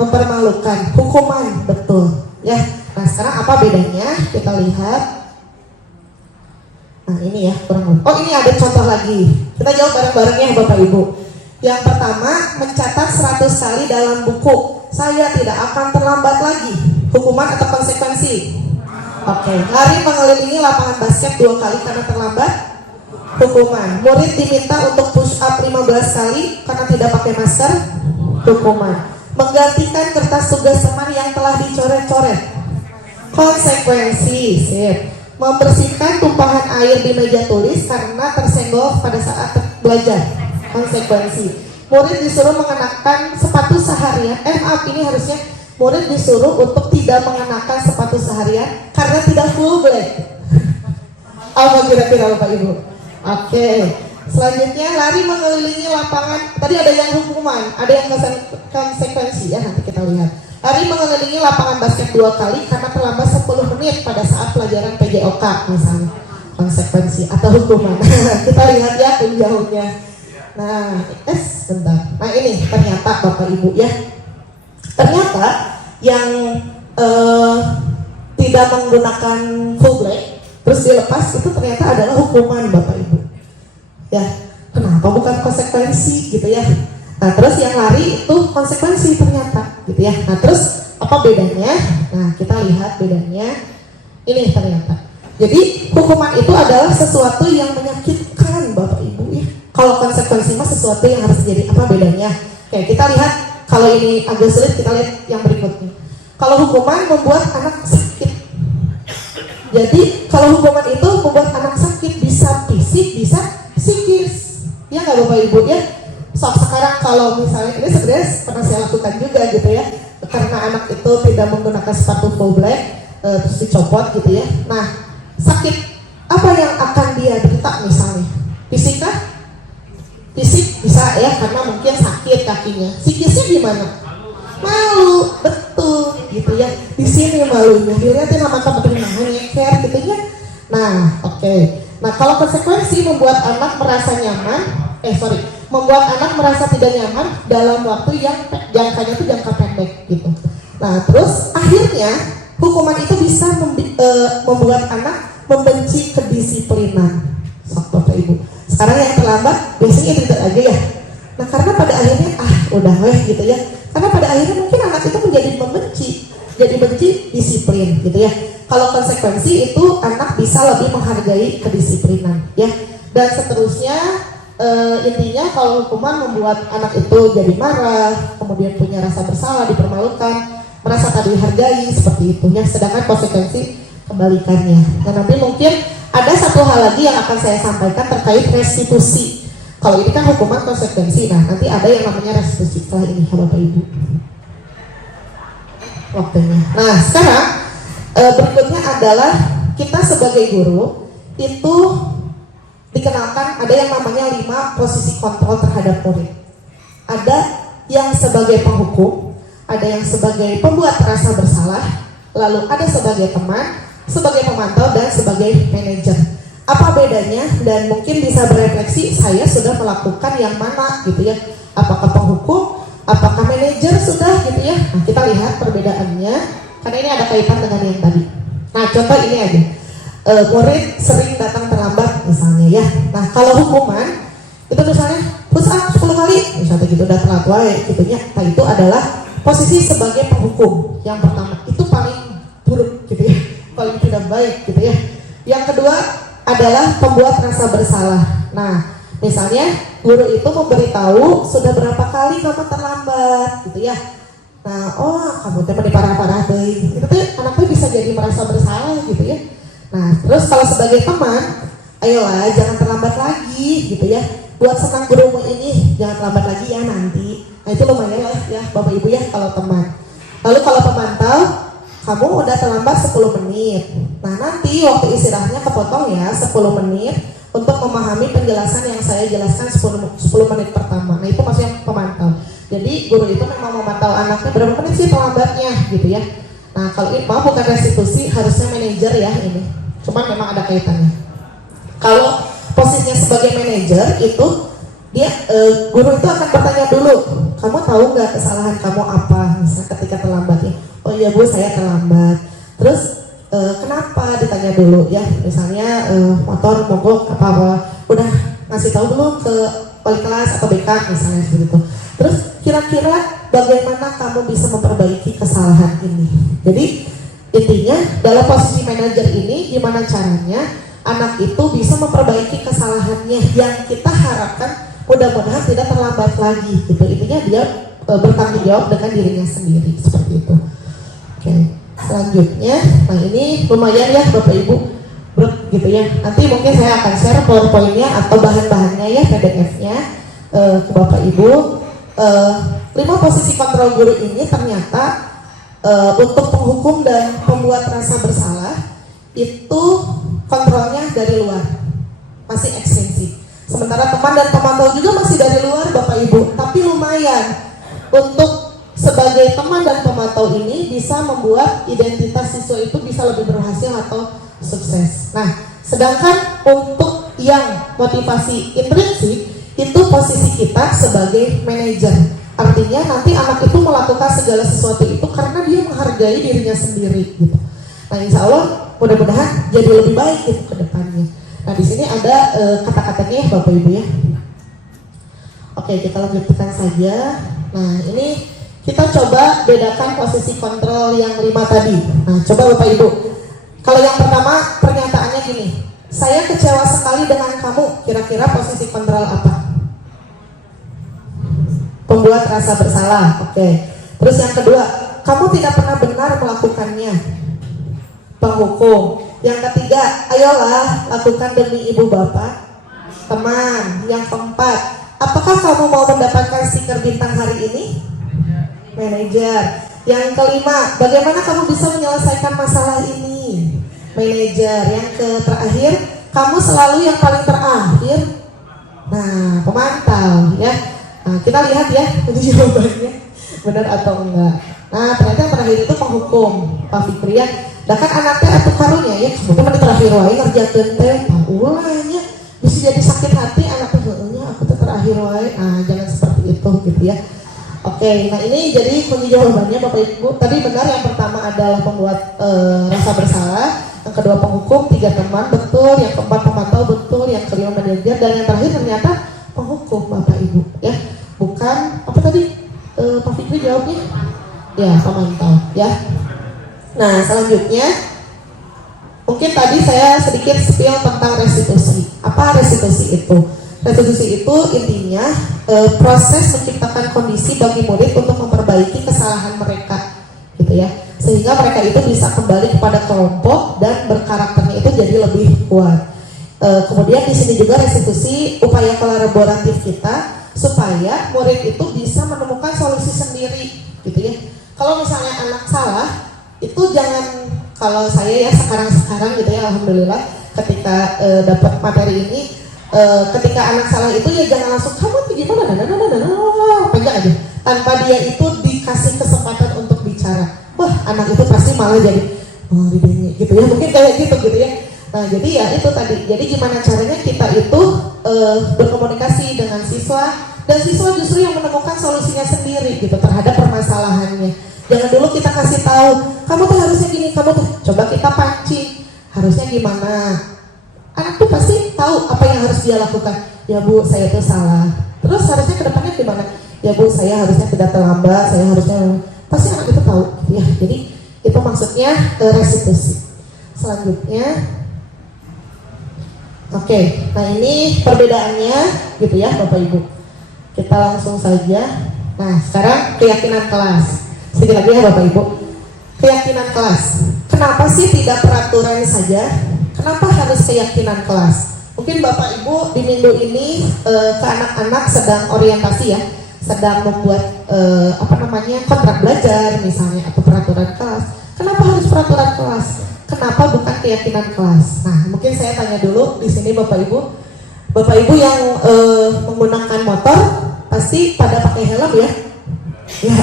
Mempermalukan. Hukuman, betul. Ya. Nah, sekarang apa bedanya? Kita lihat. Nah, ini ya, kurang lebih. Oh, ini ada contoh lagi. Kita jawab bareng-bareng ya, Bapak Ibu. Yang pertama, mencatat 100 kali dalam buku. Saya tidak akan terlambat lagi. Hukuman atau konsekuensi? Oke. Lari mengelilingi lapangan basket 2 kali karena terlambat? Hukuman. Murid diminta untuk push up 15 kali karena tidak pakai masker? Hukuman. Menggantikan kertas tugas teman yang telah dicoret-coret? Konsekuensi. Sip. Membersihkan tumpahan air di meja tulis karena tersenggol pada saat belajar? Konsekuensi. Murid disuruh mengenakan sepatu seharian. Maaf, ini harusnya murid disuruh untuk tidak mengenakan sepatu seharian karena tidak full black. Apa kira-kira Bapak Ibu? Oke. Selanjutnya lari mengelilingi lapangan. Tadi ada yang hukuman, ada yang konsekuensi ya, nanti kita lihat. Lari mengelilingi lapangan basket 2 kali karena terlambat 10 menit pada saat pelajaran PJOK misalnya. Konsekuensi atau hukuman. Kita lihat ya penjauhnya. Nah, bentar. Nah, ini ternyata Bapak Ibu ya. Ternyata yang tidak menggunakan full black terus dilepas itu ternyata adalah hukuman Bapak Ibu. Ya, kenapa bukan konsekuensi gitu ya? Nah, terus yang lari itu konsekuensi ternyata gitu ya. Nah, terus apa bedanya? Nah, kita lihat bedanya. Ini ternyata. Jadi hukuman itu adalah sesuatu yang menyakitkan Bapak Ibu ya. Kalau konsekuensi mah sesuatu yang harus terjadi. Apa bedanya? Oke, kita lihat. Kalau ini agak sulit, kita lihat yang berikutnya. Kalau hukuman membuat anak sakit. Jadi kalau hukuman itu membuat anak sakit, bisa fisik, bisa psikis. Ya nggak Bapak Ibu ya? So, sekarang kalau misalnya, ini sebenarnya pernah saya lakukan juga gitu ya. Karena anak itu tidak menggunakan sepatu full black, terus dicopot gitu ya. Nah, sakit apa yang akan dia derita misalnya? Fisik kah? Fisik bisa ya, karena mungkin sakit kakinya. Psikisnya gimana? Malu, betul gitu ya. Di sini malunya, dilihatin sama teman-teman nyeker gitu ya. Nah, oke. Nah, kalau konsekuensi membuat anak merasa nyaman, membuat anak merasa tidak nyaman dalam waktu yang jangkanya itu jangka pendek gitu. Nah, terus akhirnya hukuman itu bisa membuat anak membenci kedisiplinan. Sok Bapak Ibu. Sekarang yang terlambat biasanya tidak aja ya. Nah, karena pada akhirnya udah gitu ya. Karena pada akhirnya mungkin anak itu menjadi jadi benci disiplin gitu ya. Kalau konsekuensi itu anak bisa lebih menghargai kedisiplinan ya. Dan seterusnya intinya kalau hukuman membuat anak itu jadi marah, kemudian punya rasa bersalah, dipermalukan, merasa tak dihargai seperti itu ya. Sedangkan konsekuensi kebalikannya. Nah, nanti mungkin ada satu hal lagi yang akan saya sampaikan terkait restitusi. Kalau ini kan hukuman konsekuensi, nah nanti ada yang namanya restitusi setelah ini Bapak Ibu. Waktunya. Nah, sekarang berikutnya adalah kita sebagai guru itu dikenalkan ada yang namanya 5 posisi kontrol terhadap murid. Ada yang sebagai penghukum, ada yang sebagai pembuat rasa bersalah, lalu ada sebagai teman, sebagai pemantau, dan sebagai manajer. Apa bedanya, dan mungkin bisa berefleksi saya sudah melakukan yang mana gitu ya, apakah penghukum, apakah manajer sudah gitu ya. Nah, kita lihat perbedaannya karena ini ada kaitan dengan yang tadi. Nah, contoh ini aja, murid sering datang terlambat misalnya ya. Nah, kalau hukuman itu misalnya push up 10 kali misalnya gitu, udah telat wae gitu ya. Nah, itu adalah posisi sebagai penghukum yang pertama, itu paling buruk gitu ya, paling tidak baik gitu ya. Yang kedua adalah pembuat rasa bersalah. Nah, misalnya guru itu memberitahu sudah berapa kali kamu terlambat gitu ya. Nah, oh kamu teh parah-parah deh. Itu tuh anaknya bisa jadi merasa bersalah gitu ya. Nah, terus kalau sebagai teman, ayolah jangan terlambat lagi gitu ya. Buat senang gurumu ini, jangan terlambat lagi ya nanti. Nah, itu lumayan lah ya Bapak Ibu ya kalau teman. Lalu kalau pemantau, kamu udah terlambat 10 menit. Nah, nanti waktu istirahatnya kepotong ya 10 menit untuk memahami penjelasan yang saya jelaskan 10 menit pertama. Nah, itu maksudnya pemantau. Jadi guru itu memang memantau anaknya berapa menit sih terlambatnya gitu ya. Nah, kalau ini bukan restitusi, harusnya manajer ya ini. Cuman memang ada kaitannya. Kalau posisinya sebagai manajer itu dia guru itu akan bertanya dulu, kamu tahu nggak kesalahan kamu apa misalnya ketika terlambatnya. Oh iya Bu, saya terlambat. Terus kenapa, ditanya dulu ya, misalnya motor mogok apa udah ngasih tahu dulu ke wali kelas atau BK misalnya seperti itu. Terus kira-kira bagaimana kamu bisa memperbaiki kesalahan ini. Jadi intinya dalam posisi manajer ini gimana caranya anak itu bisa memperbaiki kesalahannya yang kita harapkan mudah-mudahan tidak terlambat lagi gitu. Intinya dia bertanggung jawab dengan dirinya sendiri seperti itu. Oke, selanjutnya, nah ini lumayan ya Bapak Ibu gitu ya. Nanti mungkin saya akan share PowerPoint-nya atau bahan-bahannya ya, PDF-nya ke Bapak Ibu. 5 posisi kontrol guru ini ternyata untuk penghukum dan pembuat rasa bersalah itu kontrolnya dari luar, masih ekstensif. Sementara teman dan pemantau juga masih dari luar Bapak Ibu, tapi lumayan untuk sebagai teman dan pemantau ini bisa membuat identitas siswa itu bisa lebih berhasil atau sukses. Nah, sedangkan untuk yang motivasi intrinsik itu posisi kita sebagai manajer. Artinya nanti anak itu melakukan segala sesuatu itu karena dia menghargai dirinya sendiri gitu. Nah, insya Allah mudah-mudahan jadi lebih baik gitu ke depannya. Nah, di sini ada kata-katanya ya Bapak Ibu ya. Oke, kita lanjutkan saja. Nah, ini kita coba bedakan posisi kontrol yang 5 tadi. Nah, coba Bapak Ibu. Kalau yang pertama pernyataannya gini, saya kecewa sekali dengan kamu. Kira-kira posisi kontrol apa? Pembuat rasa bersalah. Oke. Terus yang kedua, kamu tidak pernah benar melakukannya. Penghukum. Yang ketiga, ayolah lakukan demi ibu bapak. Teman. Yang keempat, apakah kamu mau mendapatkan stiker bintang hari ini? Manajer. Yang kelima, bagaimana kamu bisa menyelesaikan masalah ini? Manajer. Yang terakhir, kamu selalu yang paling terakhir. Nah, pemantau ya. Nah, kita lihat ya itu jawabannya benar atau enggak. Nah, ternyata yang terakhir itu penghukum Pak Fikri ya. Dah kan anaknya atau karunya ya, kemudian di terakhir wae ngerjakeun teh, ulahnya bisa jadi sakit hati anaknya heehnya aku tuh terakhir wae. Nah, jangan seperti itu gitu ya. Oke, nah ini jadi kunci jawabannya Bapak Ibu. Tadi benar yang pertama adalah pembuat rasa bersalah, yang kedua penghukum, 3 teman betul, yang keempat pemantau betul, yang kelima manajer, dan yang terakhir ternyata penghukum Bapak Ibu ya. Bukan apa tadi Pak Fikri jawabnya? Ya, pemantau ya. Nah, selanjutnya mungkin tadi saya sedikit spill tentang restitusi. Apa restitusi itu? Restitusi itu intinya proses menciptakan kondisi bagi murid untuk memperbaiki kesalahan mereka, gitu ya, sehingga mereka itu bisa kembali kepada kelompok dan berkarakternya itu jadi lebih kuat. Kemudian di sini juga restitusi upaya kolaboratif kita supaya murid itu bisa menemukan solusi sendiri, gitu ya. Kalau misalnya anak salah, itu jangan, kalau saya ya sekarang gitu ya, alhamdulillah ketika dapat materi ini, ketika anak salah itu ya jangan langsung kamu gimana, pegang aja, tanpa dia itu dikasih kesempatan untuk bicara. Wah, anak itu pasti malah jadi oh gitu ya, mungkin kayak gitu ya. Nah, jadi ya itu tadi. Jadi gimana caranya kita itu berkomunikasi dengan siswa, dan siswa justru yang menemukan solusinya sendiri gitu terhadap permasalahannya. Jangan dulu kita kasih tahu, kamu tuh harusnya gini, kamu tuh coba kita pancing, harusnya gimana. Anak tuh pasti tahu apa yang harus dia lakukan. Ya Bu, saya tuh salah. Terus harusnya kedepannya gimana? Ya Bu, saya harusnya tidak terlambat, saya harusnya, pasti anak itu tahu. Ya, jadi itu maksudnya restitusi. Selanjutnya, oke, nah ini perbedaannya gitu ya Bapak Ibu. Kita langsung saja. Nah, sekarang keyakinan kelas. Sedikit lagi ya Bapak Ibu. Keyakinan kelas. Kenapa sih tidak peraturan saja? Kenapa harus keyakinan kelas? Mungkin Bapak Ibu di minggu ini ke anak-anak sedang orientasi ya, sedang membuat kontrak belajar misalnya atau peraturan kelas. Kenapa harus peraturan kelas? Kenapa bukan keyakinan kelas? Nah, mungkin saya tanya dulu di sini Bapak Ibu yang menggunakan motor pasti pada pakai helm ya? Ya,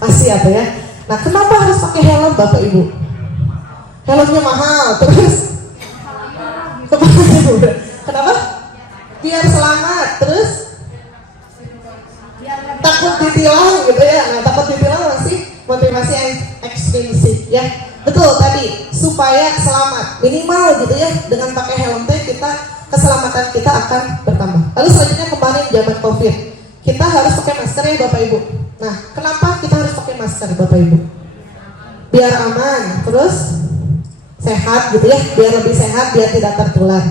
pasti ada ya. Nah, kenapa harus pakai helm Bapak Ibu? Helmnya mahal, terus kenapa? Biar selamat, terus takut ditilang gitu ya. Nah, takut ditilang masih motivasi yang ekstrinsik ya. Betul tadi, supaya selamat minimal gitu ya. Dengan pakai helm kita keselamatan kita akan bertambah. Lalu selanjutnya kemarin zaman COVID, kita harus pakai masker ya Bapak Ibu. Nah, kenapa kita harus pakai masker Bapak Ibu? Biar aman, terus sehat gitu ya, biar lebih sehat, biar tidak tertular.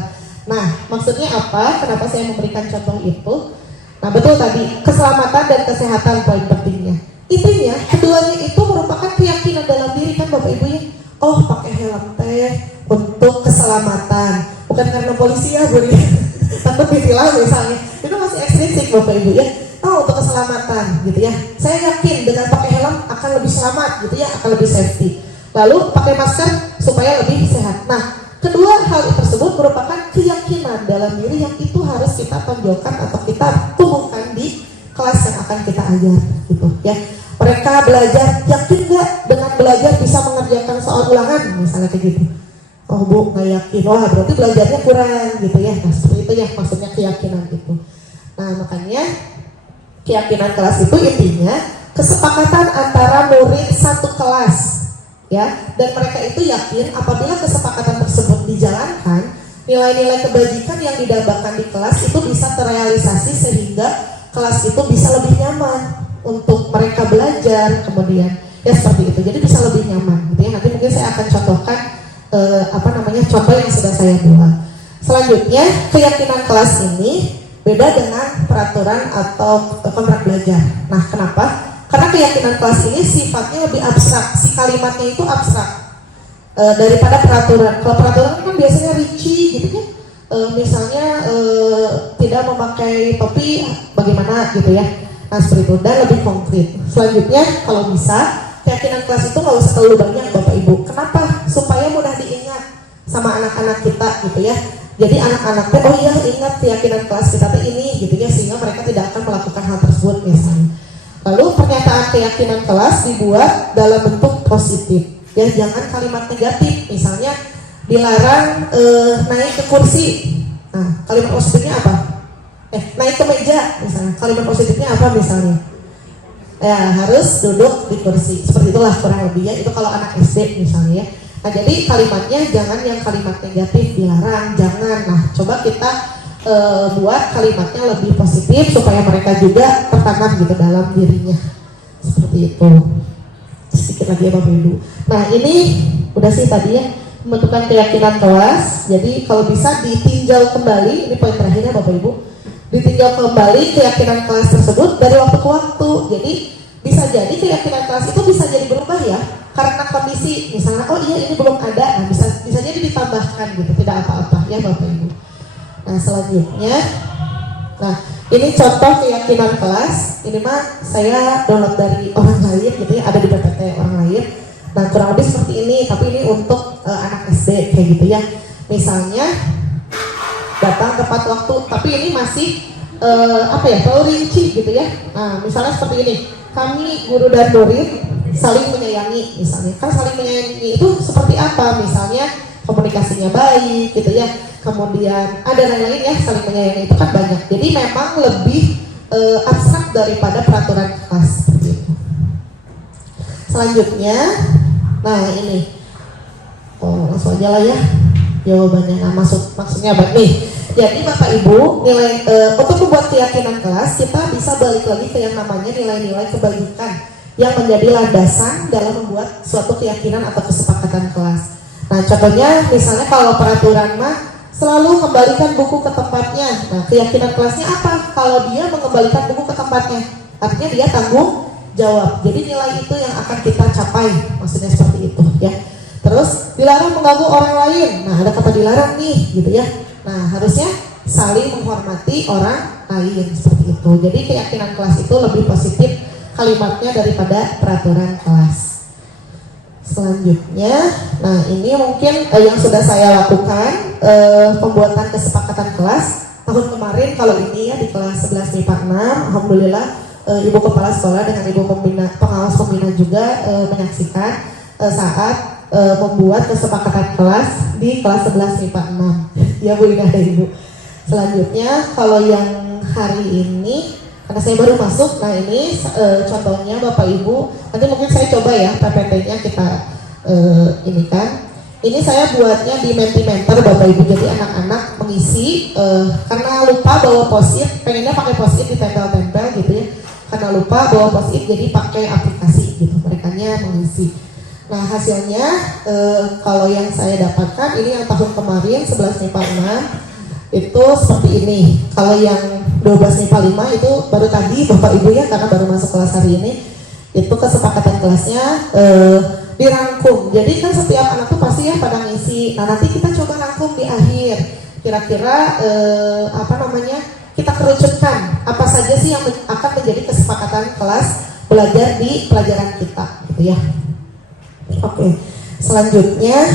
Nah, maksudnya apa? Kenapa saya memberikan contoh itu? Nah, betul tadi, keselamatan dan kesehatan poin pentingnya. Intinya, keduanya itu merupakan keyakinan dalam diri kan Bapak Ibu ya. Oh, pakai helm teh untuk keselamatan, bukan karena polisi ya Bu, takut ditilang misalnya. Itu masih ekstrinsik Bapak Ibu ya. Oh, untuk keselamatan gitu ya. Saya yakin dengan pakai helm akan lebih selamat gitu ya, akan lebih safety. Lalu pakai masker supaya lebih sehat. Nah, kedua hal tersebut merupakan keyakinan dalam diri yang itu harus kita tonjolkan atau kita tumbuhkan di kelas yang akan kita ajar gitu ya. Mereka belajar, yakin nggak dengan belajar bisa mengerjakan soal ulangan misalnya kayak gitu. Oh Bu, nggak yakin. Wah, berarti belajarnya kurang gitu ya. Nah, seperti itu ya maksudnya keyakinan itu. Nah, makanya keyakinan kelas itu intinya kesepakatan antara murid satu kelas ya, dan mereka itu yakin apabila kesepakatan tersebut dijalankan, nilai-nilai kebajikan yang didambakan di kelas itu bisa terrealisasi sehingga kelas itu bisa lebih nyaman untuk mereka belajar, kemudian ya seperti itu. Jadi bisa lebih nyaman gitu ya. Nanti mungkin saya akan contohkan contoh yang sudah saya buat. Selanjutnya, keyakinan kelas ini beda dengan peraturan atau kontrak belajar. Nah, kenapa? Karena keyakinan kelas ini sifatnya lebih abstrak, si kalimatnya itu abstrak daripada peraturan. Kalau peraturan kan biasanya rinci gitu kan, misalnya tidak memakai topi bagaimana gitu ya. Nah seperti itu, dan lebih konkret. Selanjutnya kalau bisa, keyakinan kelas itu nggak usah terlalu banyak Bapak Ibu. Kenapa? Supaya mudah diingat sama anak-anak kita gitu ya. Jadi anak-anaknya, oh iya ingat keyakinan kelas kita ini gitu ya, sehingga mereka tidak akan melakukan hal tersebut misalnya. Lalu pernyataan keyakinan kelas dibuat dalam bentuk positif ya, jangan kalimat negatif. Misalnya dilarang naik ke kursi. Nah, kalimat positifnya apa? Naik ke meja misalnya. Kalimat positifnya apa misalnya? Ya, harus duduk di kursi. Seperti itulah kurang lebih ya. Itu kalau anak SD misalnya ya. Nah, jadi kalimatnya jangan yang kalimat negatif, dilarang, jangan. Nah, coba kita buat kalimatnya lebih positif supaya mereka juga tertanam gitu dalam dirinya. Seperti itu. Sedikit lagi ya Bapak Ibu. Nah, ini udah sih tadi ya, membentukkan keyakinan kelas. Jadi kalau bisa ditinjau kembali, ini poin terakhirnya Bapak Ibu. Ditinjau kembali keyakinan kelas tersebut dari waktu ke waktu. Jadi bisa jadi keyakinan kelas itu bisa jadi berubah ya, karena kondisi misalnya oh iya ini belum ada, nah bisa jadi ditambahkan gitu, tidak apa-apa ya Bapak Ibu. Nah selanjutnya, nah ini contoh keyakinan kelas. Ini mah saya download dari orang lain gitu ya, ada di PPT orang lain. Nah kurang lebih seperti ini, tapi ini untuk anak SD kayak gitu ya. Misalnya datang tepat waktu, tapi ini masih terlalu rinci gitu ya. Nah misalnya seperti ini, kami guru dan murid saling menyayangi misalnya. Kan saling menyayangi itu seperti apa? Misalnya komunikasinya baik gitu ya, kemudian ada lain-lain ya, saling menyayangi itu kan banyak. Jadi memang lebih abstrak daripada peraturan kelas seperti itu. Selanjutnya, nah ini langsung aja lah ya jawabannya. Nah maksudnya apa nih? Jadi Bapak Ibu, nilai untuk membuat keyakinan kelas, kita bisa balik lagi ke yang namanya nilai-nilai kebajikan yang menjadi landasan dalam membuat suatu keyakinan atau kesepakatan kelas. Nah contohnya misalnya kalau peraturan mah selalu kembalikan buku ke tempatnya. Nah keyakinan kelasnya apa? Kalau dia mengembalikan buku ke tempatnya, artinya dia tanggung jawab. Jadi nilai itu yang akan kita capai, maksudnya seperti itu ya. Terus dilarang mengganggu orang lain. Nah ada kata dilarang nih gitu ya. Nah harusnya saling menghormati orang lain seperti itu. Jadi keyakinan kelas itu lebih positif kalimatnya daripada peraturan kelas. Selanjutnya, nah ini mungkin yang sudah saya lakukan pembuatan kesepakatan kelas tahun kemarin. Kalau ini ya di kelas 11 MIPA 6, alhamdulillah ibu kepala sekolah dengan ibu pengawas pembina juga menyaksikan saat membuat kesepakatan kelas di kelas 11 MIPA 6 ya Bu, ini ada ibu. Selanjutnya kalau yang hari ini karena saya baru masuk, nah ini contohnya Bapak Ibu, nanti mungkin saya coba ya PPT-nya kita ini kan. Ini saya buatnya di Mentimeter Bapak Ibu, jadi anak-anak mengisi karena lupa bawa post-it, pengennya pakai post-it ditempel-tempel gitu ya. Karena lupa bawa post-it jadi pakai aplikasi gitu, merekanya mengisi. Nah hasilnya kalau yang saya dapatkan ini yang tahun kemarin 11 MIPA 6 itu seperti ini. Kalau yang 12 MIPA 5 itu baru tadi Bapak Ibu ya, karena baru masuk kelas hari ini, itu kesepakatan kelasnya dirangkum. Jadi kan setiap anak tuh pasti ya pada ngisi. Nah nanti kita coba rangkum di akhir. Kira-kira kita kerucutkan apa saja sih yang akan menjadi kesepakatan kelas belajar di pelajaran kita gitu ya. Oke, selanjutnya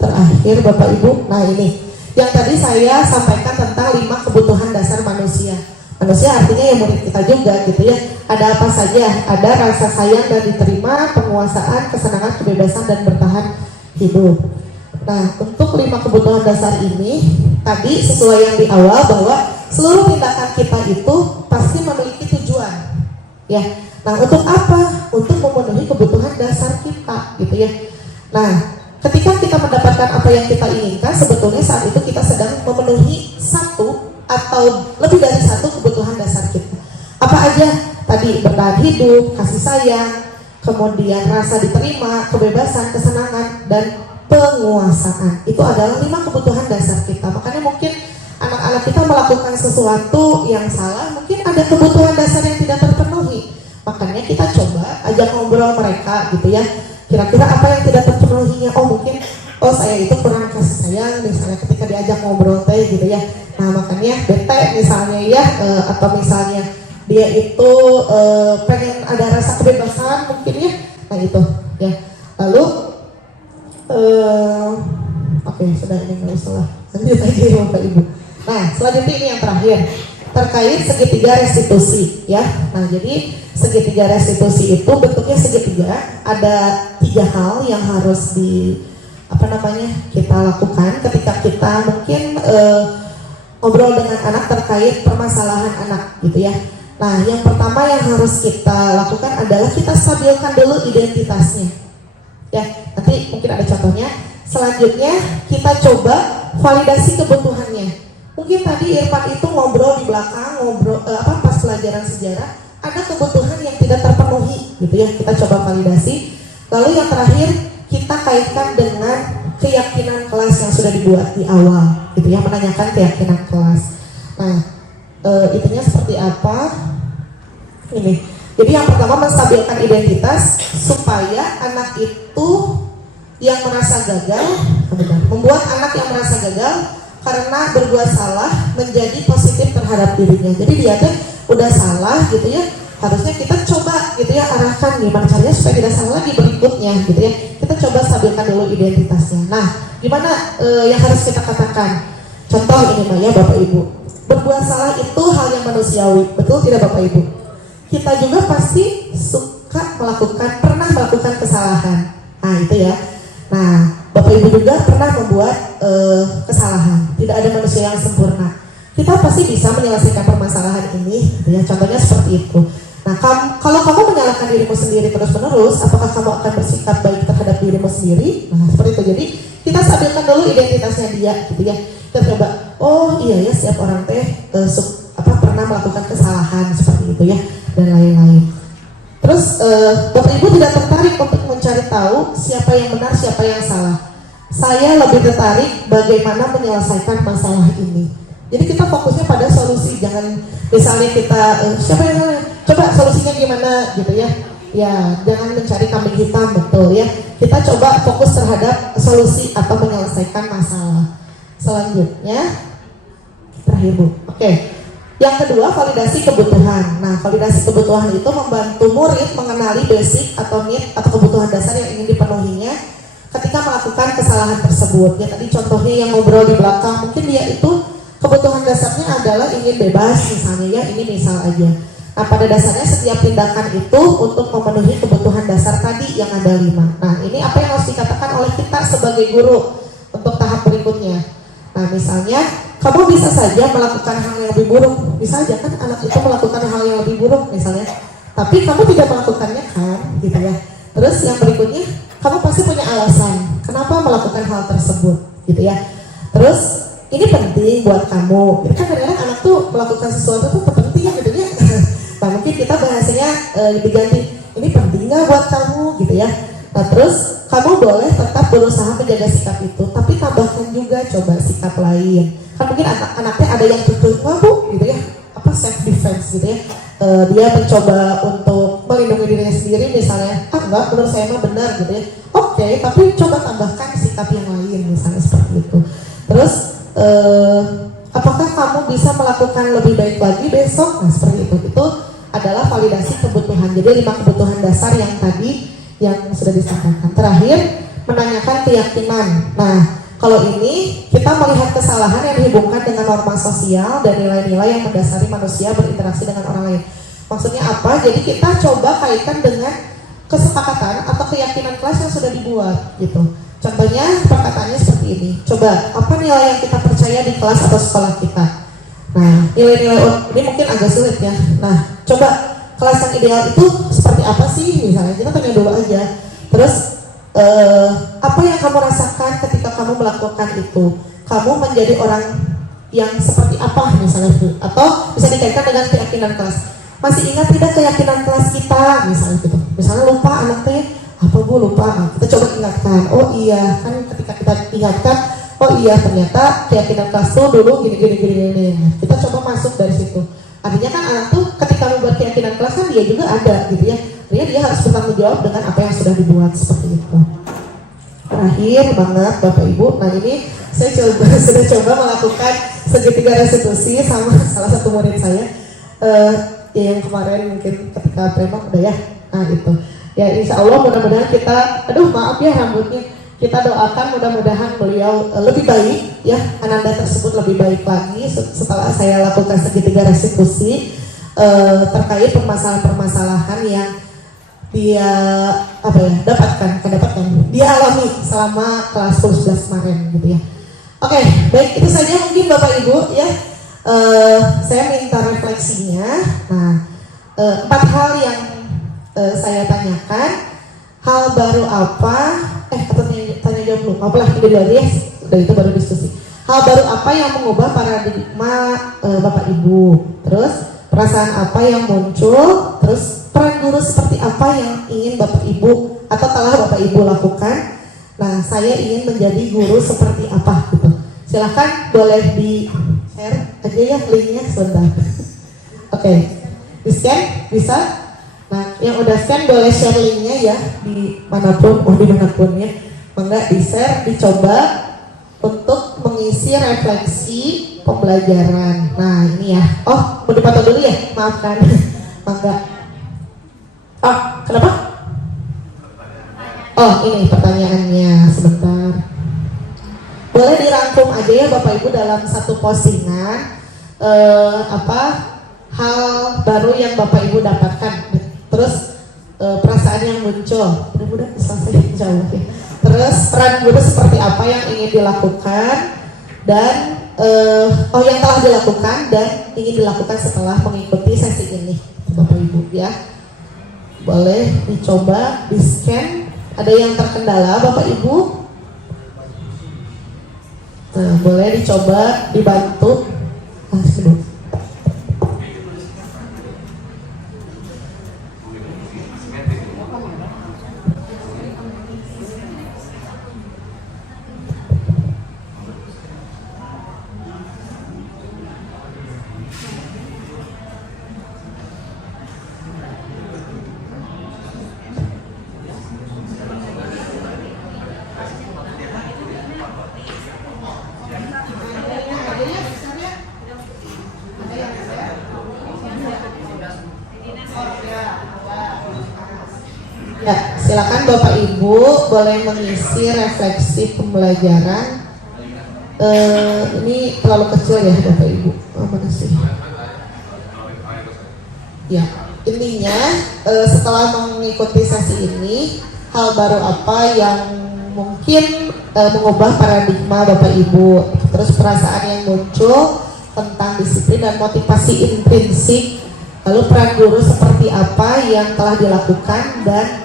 terakhir Bapak Ibu, nah ini yang tadi saya sampaikan tentang 5 kebutuhan dasar manusia. Manusia artinya ya murid kita juga gitu ya. Ada apa saja? Ada rasa sayang dan diterima, penguasaan, kesenangan, kebebasan, dan bertahan hidup. Nah untuk 5 kebutuhan dasar ini tadi sesuai yang di awal bahwa seluruh tindakan kita itu pasti memiliki tujuan ya. Nah untuk apa? Untuk memenuhi kebutuhan dasar kita gitu ya. Nah ketika kita mendapatkan apa yang kita inginkan, sebetulnya saat itu kita sedang memenuhi satu atau lebih dari satu kebutuhan dasar kita. Apa aja? Tadi bertahan hidup, kasih sayang, kemudian rasa diterima, kebebasan, kesenangan, dan penguasaan. Itu adalah 5 kebutuhan dasar kita. Makanya mungkin anak-anak kita melakukan sesuatu yang salah, mungkin ada kebutuhan dasar yang tidak terpenuhi. Makanya kita coba ajak ngobrol mereka gitu ya. Kira-kira apa yang tidak terpenuhinya? Mungkin saya itu kurang kasih sayang misalnya ketika diajak ngobrol teh gitu ya. Nah makanya bete misalnya ya, atau misalnya dia itu pengen ada rasa kebebasan mungkin ya. Nah itu ya. Lalu oke, sudah ini nggak usah lah. Lanjut aja ya Bapak Ibu. Nah selanjutnya ini yang terakhir terkait segitiga restitusi ya. Nah jadi segitiga restitusi itu bentuknya segitiga, ada 3 hal yang harus kita lakukan ketika kita mungkin ngobrol dengan anak terkait permasalahan anak gitu ya. Nah yang pertama yang harus kita lakukan adalah kita stabilkan dulu identitasnya ya. Nanti mungkin ada contohnya. Selanjutnya kita coba validasi kebutuhannya. Mungkin tadi Irfan itu ngobrol di belakang, pas pelajaran sejarah ada kebutuhan yang tidak terpenuhi gitu ya, kita coba validasi. Lalu yang terakhir kita kaitkan dengan keyakinan kelas yang sudah dibuat di awal gitu ya, menanyakan keyakinan kelas. Nah itunya seperti apa ini. Jadi yang pertama menstabilkan identitas supaya anak itu yang merasa gagal, membuat anak yang merasa gagal karena berbuat salah menjadi positif terhadap dirinya. Jadi dia tuh udah salah gitu ya, harusnya kita coba gitu ya arahkan gimana caranya supaya tidak salah lagi berikutnya gitu ya. Kita coba stabilkan dulu identitasnya. Nah gimana yang harus kita katakan? Contoh ini Mbak ya Bapak Ibu, berbuat salah itu hal yang manusiawi, betul tidak Bapak Ibu? Kita juga pasti pernah melakukan kesalahan. Nah itu ya. Nah Bapak Bapak Ibu juga pernah membuat kesalahan. Tidak ada manusia yang sempurna. Kita pasti bisa menyelesaikan permasalahan ini, gitu ya. Contohnya seperti itu. Nah, kalau kamu menyalahkan dirimu sendiri terus-menerus, apakah kamu akan bersikap baik terhadap dirimu sendiri? Nah, seperti itu. Jadi kita stabilkan dulu identitasnya dia, gitu ya. Kita coba, oh iya ya, setiap orang pernah melakukan kesalahan seperti itu ya, dan lain-lain. Terus Bapak Ibu tidak tertarik untuk mencari tahu siapa yang benar, siapa yang salah. Saya lebih tertarik bagaimana menyelesaikan masalah ini. Jadi kita fokusnya pada solusi, jangan misalnya kita siapa yang salah, coba solusinya gimana gitu ya. Ya, jangan mencari kambing hitam, betul ya. Kita coba fokus terhadap solusi atau menyelesaikan masalah. Selanjutnya, terakhir Bu. Oke. Yang kedua, validasi kebutuhan. Nah, validasi kebutuhan itu membantu murid mengenali basic atau need atau kebutuhan dasar yang ingin dipenuhinya ketika melakukan kesalahan tersebut. Ya, tadi contohnya yang ngobrol di belakang, mungkin dia itu kebutuhan dasarnya adalah ingin bebas misalnya ya, ini misal aja. Nah, pada dasarnya setiap tindakan itu untuk memenuhi kebutuhan dasar tadi yang ada 5. Nah, ini apa yang harus dikatakan oleh kita sebagai guru untuk tahap berikutnya. Nah, misalnya kamu bisa saja melakukan hal yang lebih buruk. Bisa aja kan anak itu melakukan hal yang lebih buruk misalnya, tapi kamu tidak melakukannya kan, gitu ya. Terus yang berikutnya, kamu pasti punya alasan kenapa melakukan hal tersebut, gitu ya. Terus ini penting buat kamu. Jadi kan kadang-kadang anak tuh melakukan sesuatu tuh penting gitu ya. Nah, mungkin kita bahasanya diganti, ini penting nggak buat kamu, gitu ya. Nah, terus kamu boleh tetap berusaha menjaga sikap itu, tapi tambahkan juga coba sikap lain. Kan mungkin anak-anaknya ada yang tutup Bu, gitu ya, apa self defense gitu ya. Dia mencoba untuk melindungi dirinya sendiri misalnya, enggak, menurut saya mah benar gitu ya. Oke, tapi coba tambahkan sikap yang lain misalnya seperti itu. Terus apakah kamu bisa melakukan lebih baik lagi besok? Nah, seperti itu. Itu adalah validasi kebutuhan. Jadi 5 kebutuhan dasar yang tadi yang sudah disampaikan. Terakhir, menanyakan keyakinan. Nah, kalau ini kita melihat kesalahan yang dihubungkan dengan norma sosial dan nilai-nilai yang mendasari manusia berinteraksi dengan orang lain. Maksudnya apa? Jadi kita coba kaitkan dengan kesepakatan atau keyakinan kelas yang sudah dibuat gitu. Contohnya perkataannya seperti ini. Coba, apa nilai yang kita percaya di kelas atau sekolah kita? Nah, nilai-nilai ini mungkin agak sulit ya. Nah, coba kelas yang ideal itu seperti apa sih? Misalnya kita tanya dulu aja. Terus apa yang kamu rasakan ketika kamu melakukan itu? Kamu menjadi orang yang seperti apa misalnya itu? Atau bisa dikaitkan dengan keyakinan kelas. Masih ingat tidak keyakinan kelas kita misalnya gitu? Misalnya lupa anaknya, apa Bu lupa? Nah, kita coba ingatkan. Oh iya, kan ketika kita ingatkan, oh iya ternyata keyakinan kelas tuh dulu gini. Kita coba masuk dari situ. Artinya kan anak tuh ketika membuat keyakinan kelas kan dia juga ada gitu ya. Dia harus bertanggung jawab dengan apa yang sudah dibuat seperti itu. Terakhir banget Bapak Ibu, nah ini saya sudah coba melakukan segitiga restitusi sama salah satu murid saya yang kemarin mungkin ketika prema udah ya. Nah itu ya, insya Allah mudah-mudahan kita, aduh maaf ya rambutnya, kita doakan mudah-mudahan beliau lebih baik ya, Ananda tersebut lebih baik lagi setelah saya lakukan segitiga restitusi terkait permasalahan-permasalahan yang dia dapatkan dia alami selama kelas 11 kemarin gitu ya. Oke, baik, itu saja mungkin Bapak Ibu ya. Saya minta refleksinya. Nah, 4 hal yang saya tanyakan. Hal baru apa? Tanya jawab dulu. Apalah ide dulu ya. Udah itu baru diskusi. Hal baru apa yang mengubah paradigma Bapak Ibu? Terus perasaan apa yang muncul? Terus peran guru seperti apa yang ingin Bapak Ibu atau telah Bapak Ibu lakukan? Nah, saya ingin menjadi guru seperti apa gitu. Silahkan boleh di share aja ya linknya sebentar. Oke, di scan bisa. Nah, yang udah scan boleh share linknya ya di manapun, dimanapun ya. Mangga di share, dicoba untuk mengisi refleksi pembelajaran. Nah ini ya. Oh, mau dipotong dulu ya? Maafkan. Mangga. Oh, kenapa? Oh, ini pertanyaannya sebentar. Boleh dirangkum aja ya Bapak Ibu dalam satu postingan hal baru yang Bapak Ibu dapatkan. Terus perasaan yang muncul. Mudah-mudahan selesai insya Allah ya. Terus terus peran guru seperti apa yang ingin dilakukan dan yang telah dilakukan dan ingin dilakukan setelah mengikuti sesi ini, Bapak Ibu ya. Boleh dicoba di scan. Ada yang terkendala Bapak Ibu? Nah, boleh dicoba dibantu. Ya, silakan Bapak Ibu boleh mengisi refleksi pembelajaran. Ini terlalu kecil ya Bapak Ibu. Oh, mana sih? Ya, intinya setelah mengikuti sesi ini, hal baru apa yang mungkin mengubah paradigma Bapak Ibu, terus perasaan yang muncul tentang disiplin dan motivasi intrinsik, lalu peran guru seperti apa yang telah dilakukan dan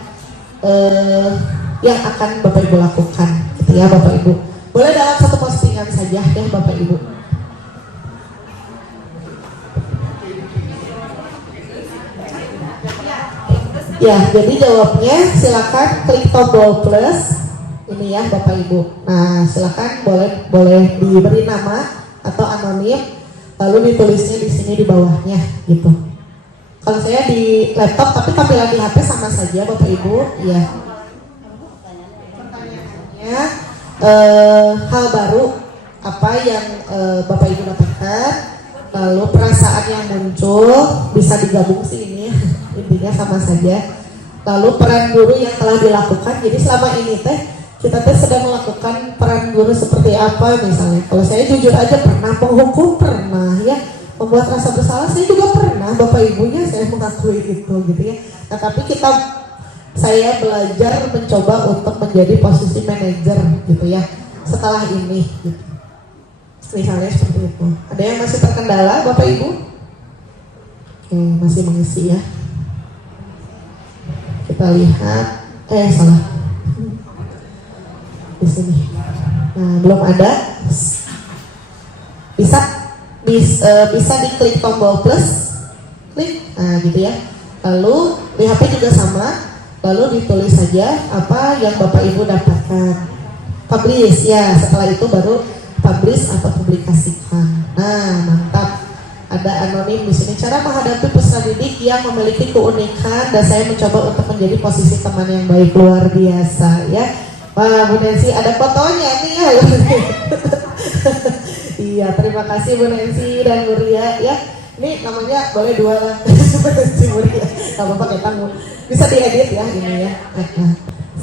yang akan Bapak Ibu lakukan, gitu ya Bapak Ibu. Boleh dalam satu postingan saja ya Bapak Ibu. Ya, jadi jawabnya silakan klik tombol plus ini ya Bapak Ibu. Nah, silakan boleh diberi nama atau anonim, lalu ditulisnya di sini di bawahnya gitu. Kalau saya di laptop tapi tampilan di HP sama saja Bapak Ibu, ya. Pertanyaannya hal baru apa yang Bapak Ibu dapatkan, lalu perasaan yang muncul bisa digabung sih ini, intinya sama saja. Lalu peran guru yang telah dilakukan. Jadi selama ini kita sedang melakukan peran guru seperti apa misalnya. Kalau saya jujur aja pernah menghukum, pernah ya. Membuat rasa bersalah saya juga pernah, Bapak Ibunya saya mengakui itu gitu ya. Nah tapi saya belajar mencoba untuk menjadi posisi manajer gitu ya setelah ini gitu. Misalnya seperti itu. Ada yang masih terkendala Bapak Ibu? Oke, masih mengisi ya. Kita lihat, salah di sini. Nah belum ada. Bisa diklik tombol plus, klik, nah gitu ya. Lalu di HP juga sama, lalu ditulis saja apa yang Bapak Ibu dapatkan. Publish ya, setelah itu baru publish atau publikasikan. Nah mantap. Ada anonim di sini. Cara menghadapi peserta didik yang memiliki keunikan dan saya mencoba untuk menjadi posisi teman yang baik, luar biasa ya. Wah Bu Nancy ada fotonya nih ya. Iya, terima kasih Bu Nancy dan Bu Ria ya. Ini namanya boleh dua lah. Bu Ria, nggak apa-apa pakai tamu. Bisa diedit ya ini ya.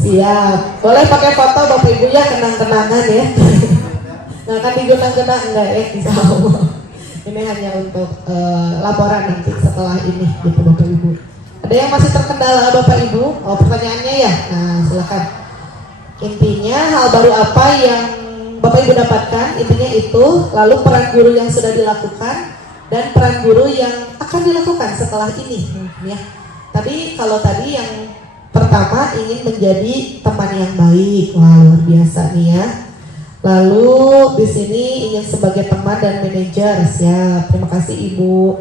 Siap. Boleh pakai foto Bapak Ibu ya, kenang-kenangan ya. Nah kan digenang-genang enggak ya? Insya Allah. Ini hanya untuk laporan nanti setelah ini gitu Bapak Ibu. Ada yang masih terkendala Bapak Ibu? Oh pertanyaannya ya. Nah silakan. Intinya hal baru apa yang Bapak Ibu dapatkan, intinya itu, lalu peran guru yang sudah dilakukan dan peran guru yang akan dilakukan setelah ini ya. Tadi yang pertama ingin menjadi teman yang baik, wah luar biasa nih ya. Lalu di sini ingin sebagai teman dan manajer, siap, terima kasih Ibu.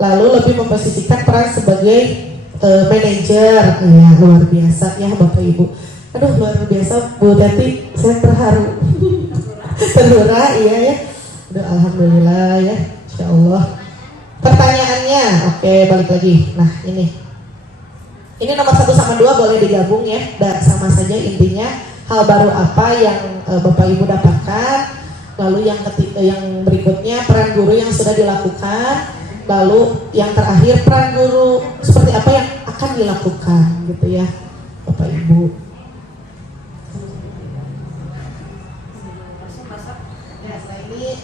Lalu lebih memposisikan peran sebagai manajer, ya luar biasa ya Bapak Ibu. Aduh luar biasa Bu Tati, saya terharu. Terhura iya ya. Udah alhamdulillah ya, insya Allah. Pertanyaannya, oke balik lagi. Nah ini nomor 1 sama 2 boleh digabung ya. Dan sama saja intinya hal baru apa yang Bapak Ibu dapatkan. Lalu yang berikutnya peran guru yang sudah dilakukan. Lalu yang terakhir peran guru seperti apa yang akan dilakukan gitu ya Bapak Ibu.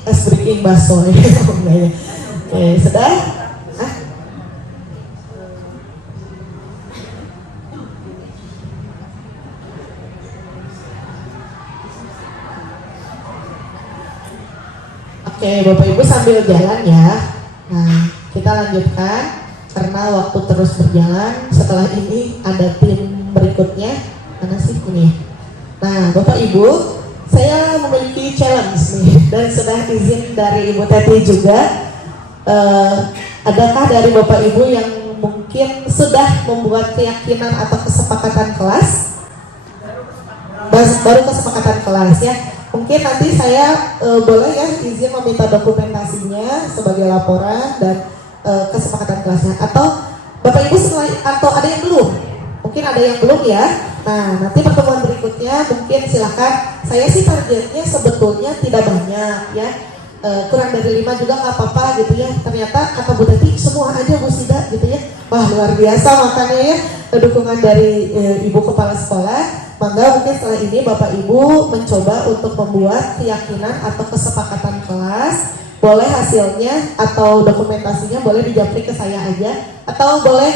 Es breaking bakso ya. Oke, sudah? Hah? Oke, Bapak Ibu sambil jalan ya. Nah, kita lanjutkan karena waktu terus berjalan. Setelah ini ada tim berikutnya. Mana sih ini? Nah, Bapak Ibu, saya memiliki challenge nih dan sudah izin dari Ibu Teti juga. Adakah dari Bapak Ibu yang mungkin sudah membuat keyakinan atau kesepakatan kelas? Baru kesepakatan kelas ya. Mungkin nanti saya boleh ya izin meminta dokumentasinya sebagai laporan dan kesepakatan kelasnya. Atau Bapak Ibu setelah atau ada yang belum? Mungkin ada yang belum ya. Nah, nanti pertemuan berikutnya mungkin silakan. Saya sih targetnya sebetulnya tidak banyak ya. Kurang dari 5 juga nggak apa-apa gitu ya. Ternyata kata Bu Teti semua aja Bu Sida gitu ya. Wah, luar biasa makanya ya dukungan dari Ibu Kepala Sekolah. Maka mungkin setelah ini Bapak Ibu mencoba untuk membuat keyakinan atau kesepakatan kelas. Boleh hasilnya atau dokumentasinya boleh dijapri ke saya aja. Atau boleh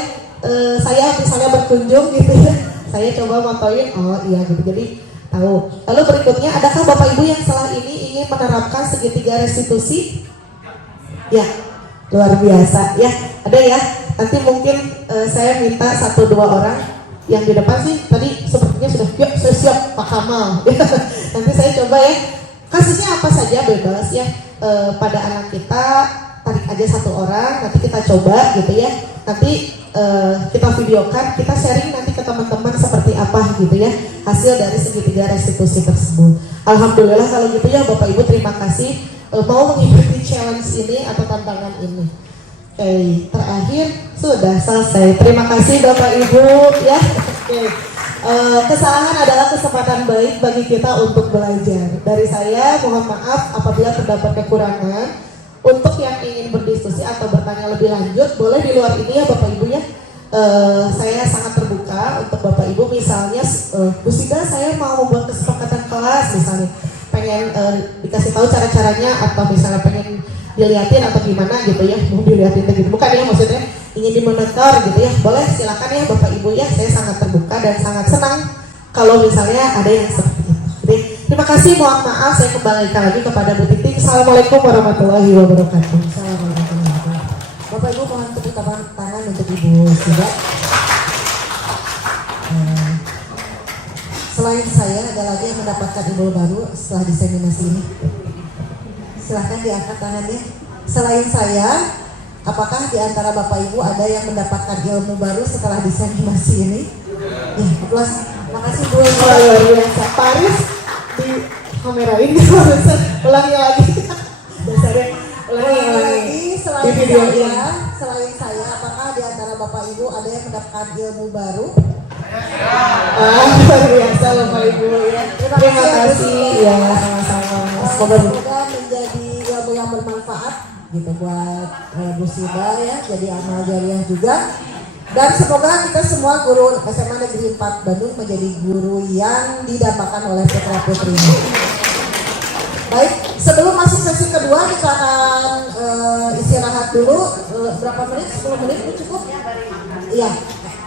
saya misalnya berkunjung gitu ya. Saya coba motoin, oh iya gitu, jadi tahu. Lalu berikutnya, adakah Bapak Ibu yang setelah ini ingin menerapkan segitiga restitusi? Ya, luar biasa ya, ada ya. Nanti mungkin saya minta 1-2 orang yang di depan sih tadi sepertinya sudah siap Pak Kamal. Nanti saya coba ya, kasusnya apa saja bebas ya. Pada anak kita tarik aja 1 orang, nanti kita coba gitu ya. Nanti kita videokan, kita sharing nanti ke teman-teman seperti apa gitu ya hasil dari segitiga restitusi tersebut. Alhamdulillah kalau gitu ya Bapak Ibu, terima kasih mau mengikuti challenge ini atau tantangan ini. Oke, terakhir sudah selesai. Terima kasih Bapak Ibu ya. Oke. Kesalahan adalah kesempatan baik bagi kita untuk belajar. Dari saya mohon maaf apabila terdapat kekurangan. Untuk yang ingin berdiskusi atau bertanya lebih lanjut, boleh di luar ini ya Bapak Ibu ya. Saya sangat terbuka untuk Bapak Ibu. Misalnya, Bu Sida saya mau membuat kesepakatan kelas misalnya, pengen dikasih tahu cara-caranya atau misalnya pengen dilihatin atau gimana gitu ya, mau dilihatin gitu, bukan ya maksudnya ingin dimonitor gitu ya, boleh silakan ya Bapak Ibu ya. Saya sangat terbuka dan sangat senang kalau misalnya ada yang seperti itu. Jadi, terima kasih, mohon maaf saya kembalikan lagi kepada Bu Titi. Assalamualaikum warahmatullahi wabarakatuh. Assalamualaikum warahmatullahi wabarakatuh. Bapak Ibu mohon tepuk tangan untuk Ibu Sida. Selain saya ada lagi yang mendapatkan ilmu baru setelah diseminasi ini. Silahkan diangkat tangannya. Selain saya, apakah di antara Bapak Ibu ada yang mendapatkan ilmu baru setelah diseminasi ini? Ya, aplaus. Makasih Bu. Luar biasa. Paris di kamera ini ulangi lagi. Dasarnya ulangi lagi. Selain saya, apakah di antara Bapak Ibu ada yang mendapatkan ilmu baru? Luar biasa Bapak Ibu ya. Terima kasih ya, sama-sama. Semoga menjadi ilmu yang bermanfaat gitu buat Bu Sida ya, jadi amal jariah juga. Dan semoga kita semua guru SMA Negeri 4 Bandung menjadi guru yang didambakan oleh putra putrinya. Baik, sebelum masuk sesi kedua kita akan istirahat dulu berapa menit? 10 menit itu cukup? Iya.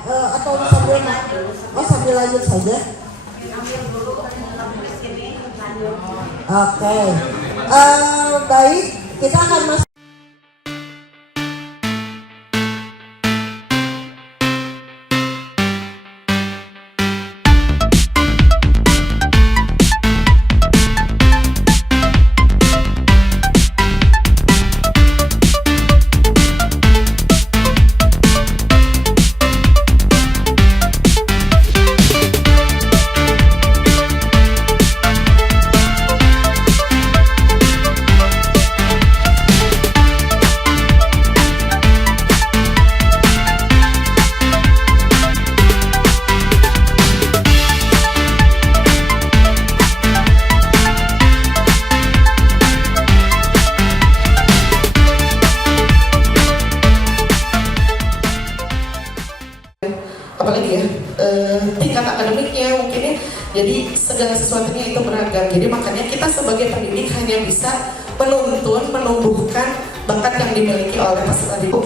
Atau sambil lanjut saja. Oke. Baik, kita akan masuk. Apalagi ya tingkat akademiknya mungkin ya, jadi segala sesuatunya itu beragam. Jadi makanya kita sebagai pendidik hanya bisa menuntun, menumbuhkan bakat yang dimiliki oleh peserta didik.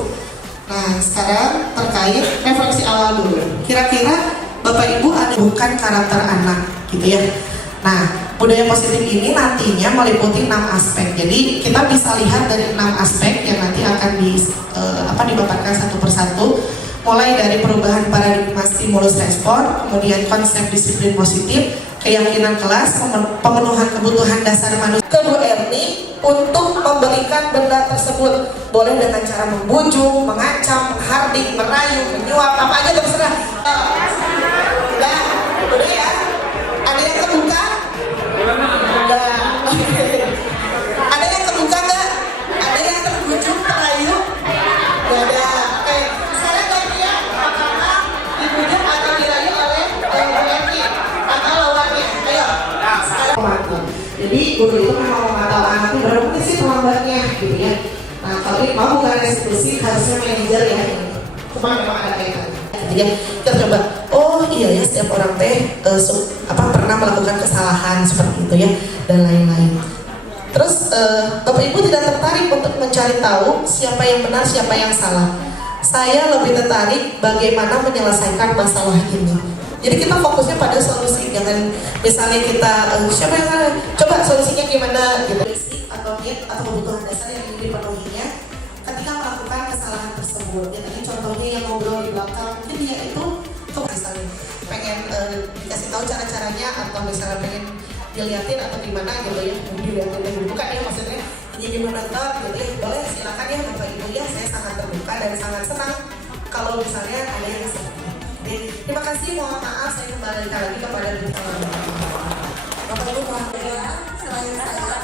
Nah sekarang terkait refleksi awal dulu, kira-kira Bapak Ibu ada bukan karakter anak gitu ya. Nah, budaya positif ini nantinya meliputi 6 aspek. Jadi kita bisa lihat dari 6 aspek yang nanti akan dipaparkan satu persatu. Mulai dari perubahan paradigma stimulus respon, kemudian konsep disiplin positif, keyakinan kelas, pemenuhan kebutuhan dasar manusia. Ke Bu Erni untuk memberikan benda tersebut, boleh dengan cara membujuk, mengancam, menghardik, merayu, menyuap, apa aja terserah. Udah, udah ya. Ada yang terbuka? Enggak. Ada yang terbuka nggak? Ada yang terbujuk, terayu? Nggak ada. Oke, sekarang gantian apakah dibujuk atau dirayu oleh Bu Erni atau lawannya? Ayo. Jadi guru itu memang memantau anak itu berapa sih terlambatnya, gitu ya. Nah, kalau mau bukan restitusi harusnya manajer ya. Cuma memang ada kaitannya. Jadi kita coba, oh iya ya setiap orang pernah melakukan kesalahan seperti itu ya dan lain-lain. Terus Bapak Ibu tidak tertarik untuk mencari tahu siapa yang benar siapa yang salah. Saya lebih tertarik bagaimana menyelesaikan masalah ini. Jadi kita fokusnya pada solusi, jangan misalnya kita siapa yang salah, coba solusinya gimana gitu. Basic atau need atau kebutuhan dasar yang ingin dipenuhinya ketika melakukan kesalahan tersebut. Ya tadi contohnya yang ngobrol di belakang, mungkin dia itu misalnya pengen dikasih tahu cara-caranya atau misalnya pengen dilihatin atau gimana gitu ya, dilihatin dan dibuka ya maksudnya jadi menonton gitu ya, boleh silakan ya Bapak Ibu ya, saya sangat terbuka dan sangat senang kalau misalnya ada yang seperti ini. Terima kasih, mohon maaf saya kembalikan lagi kepada Bapak Ibu. Bapak Ibu, selain saya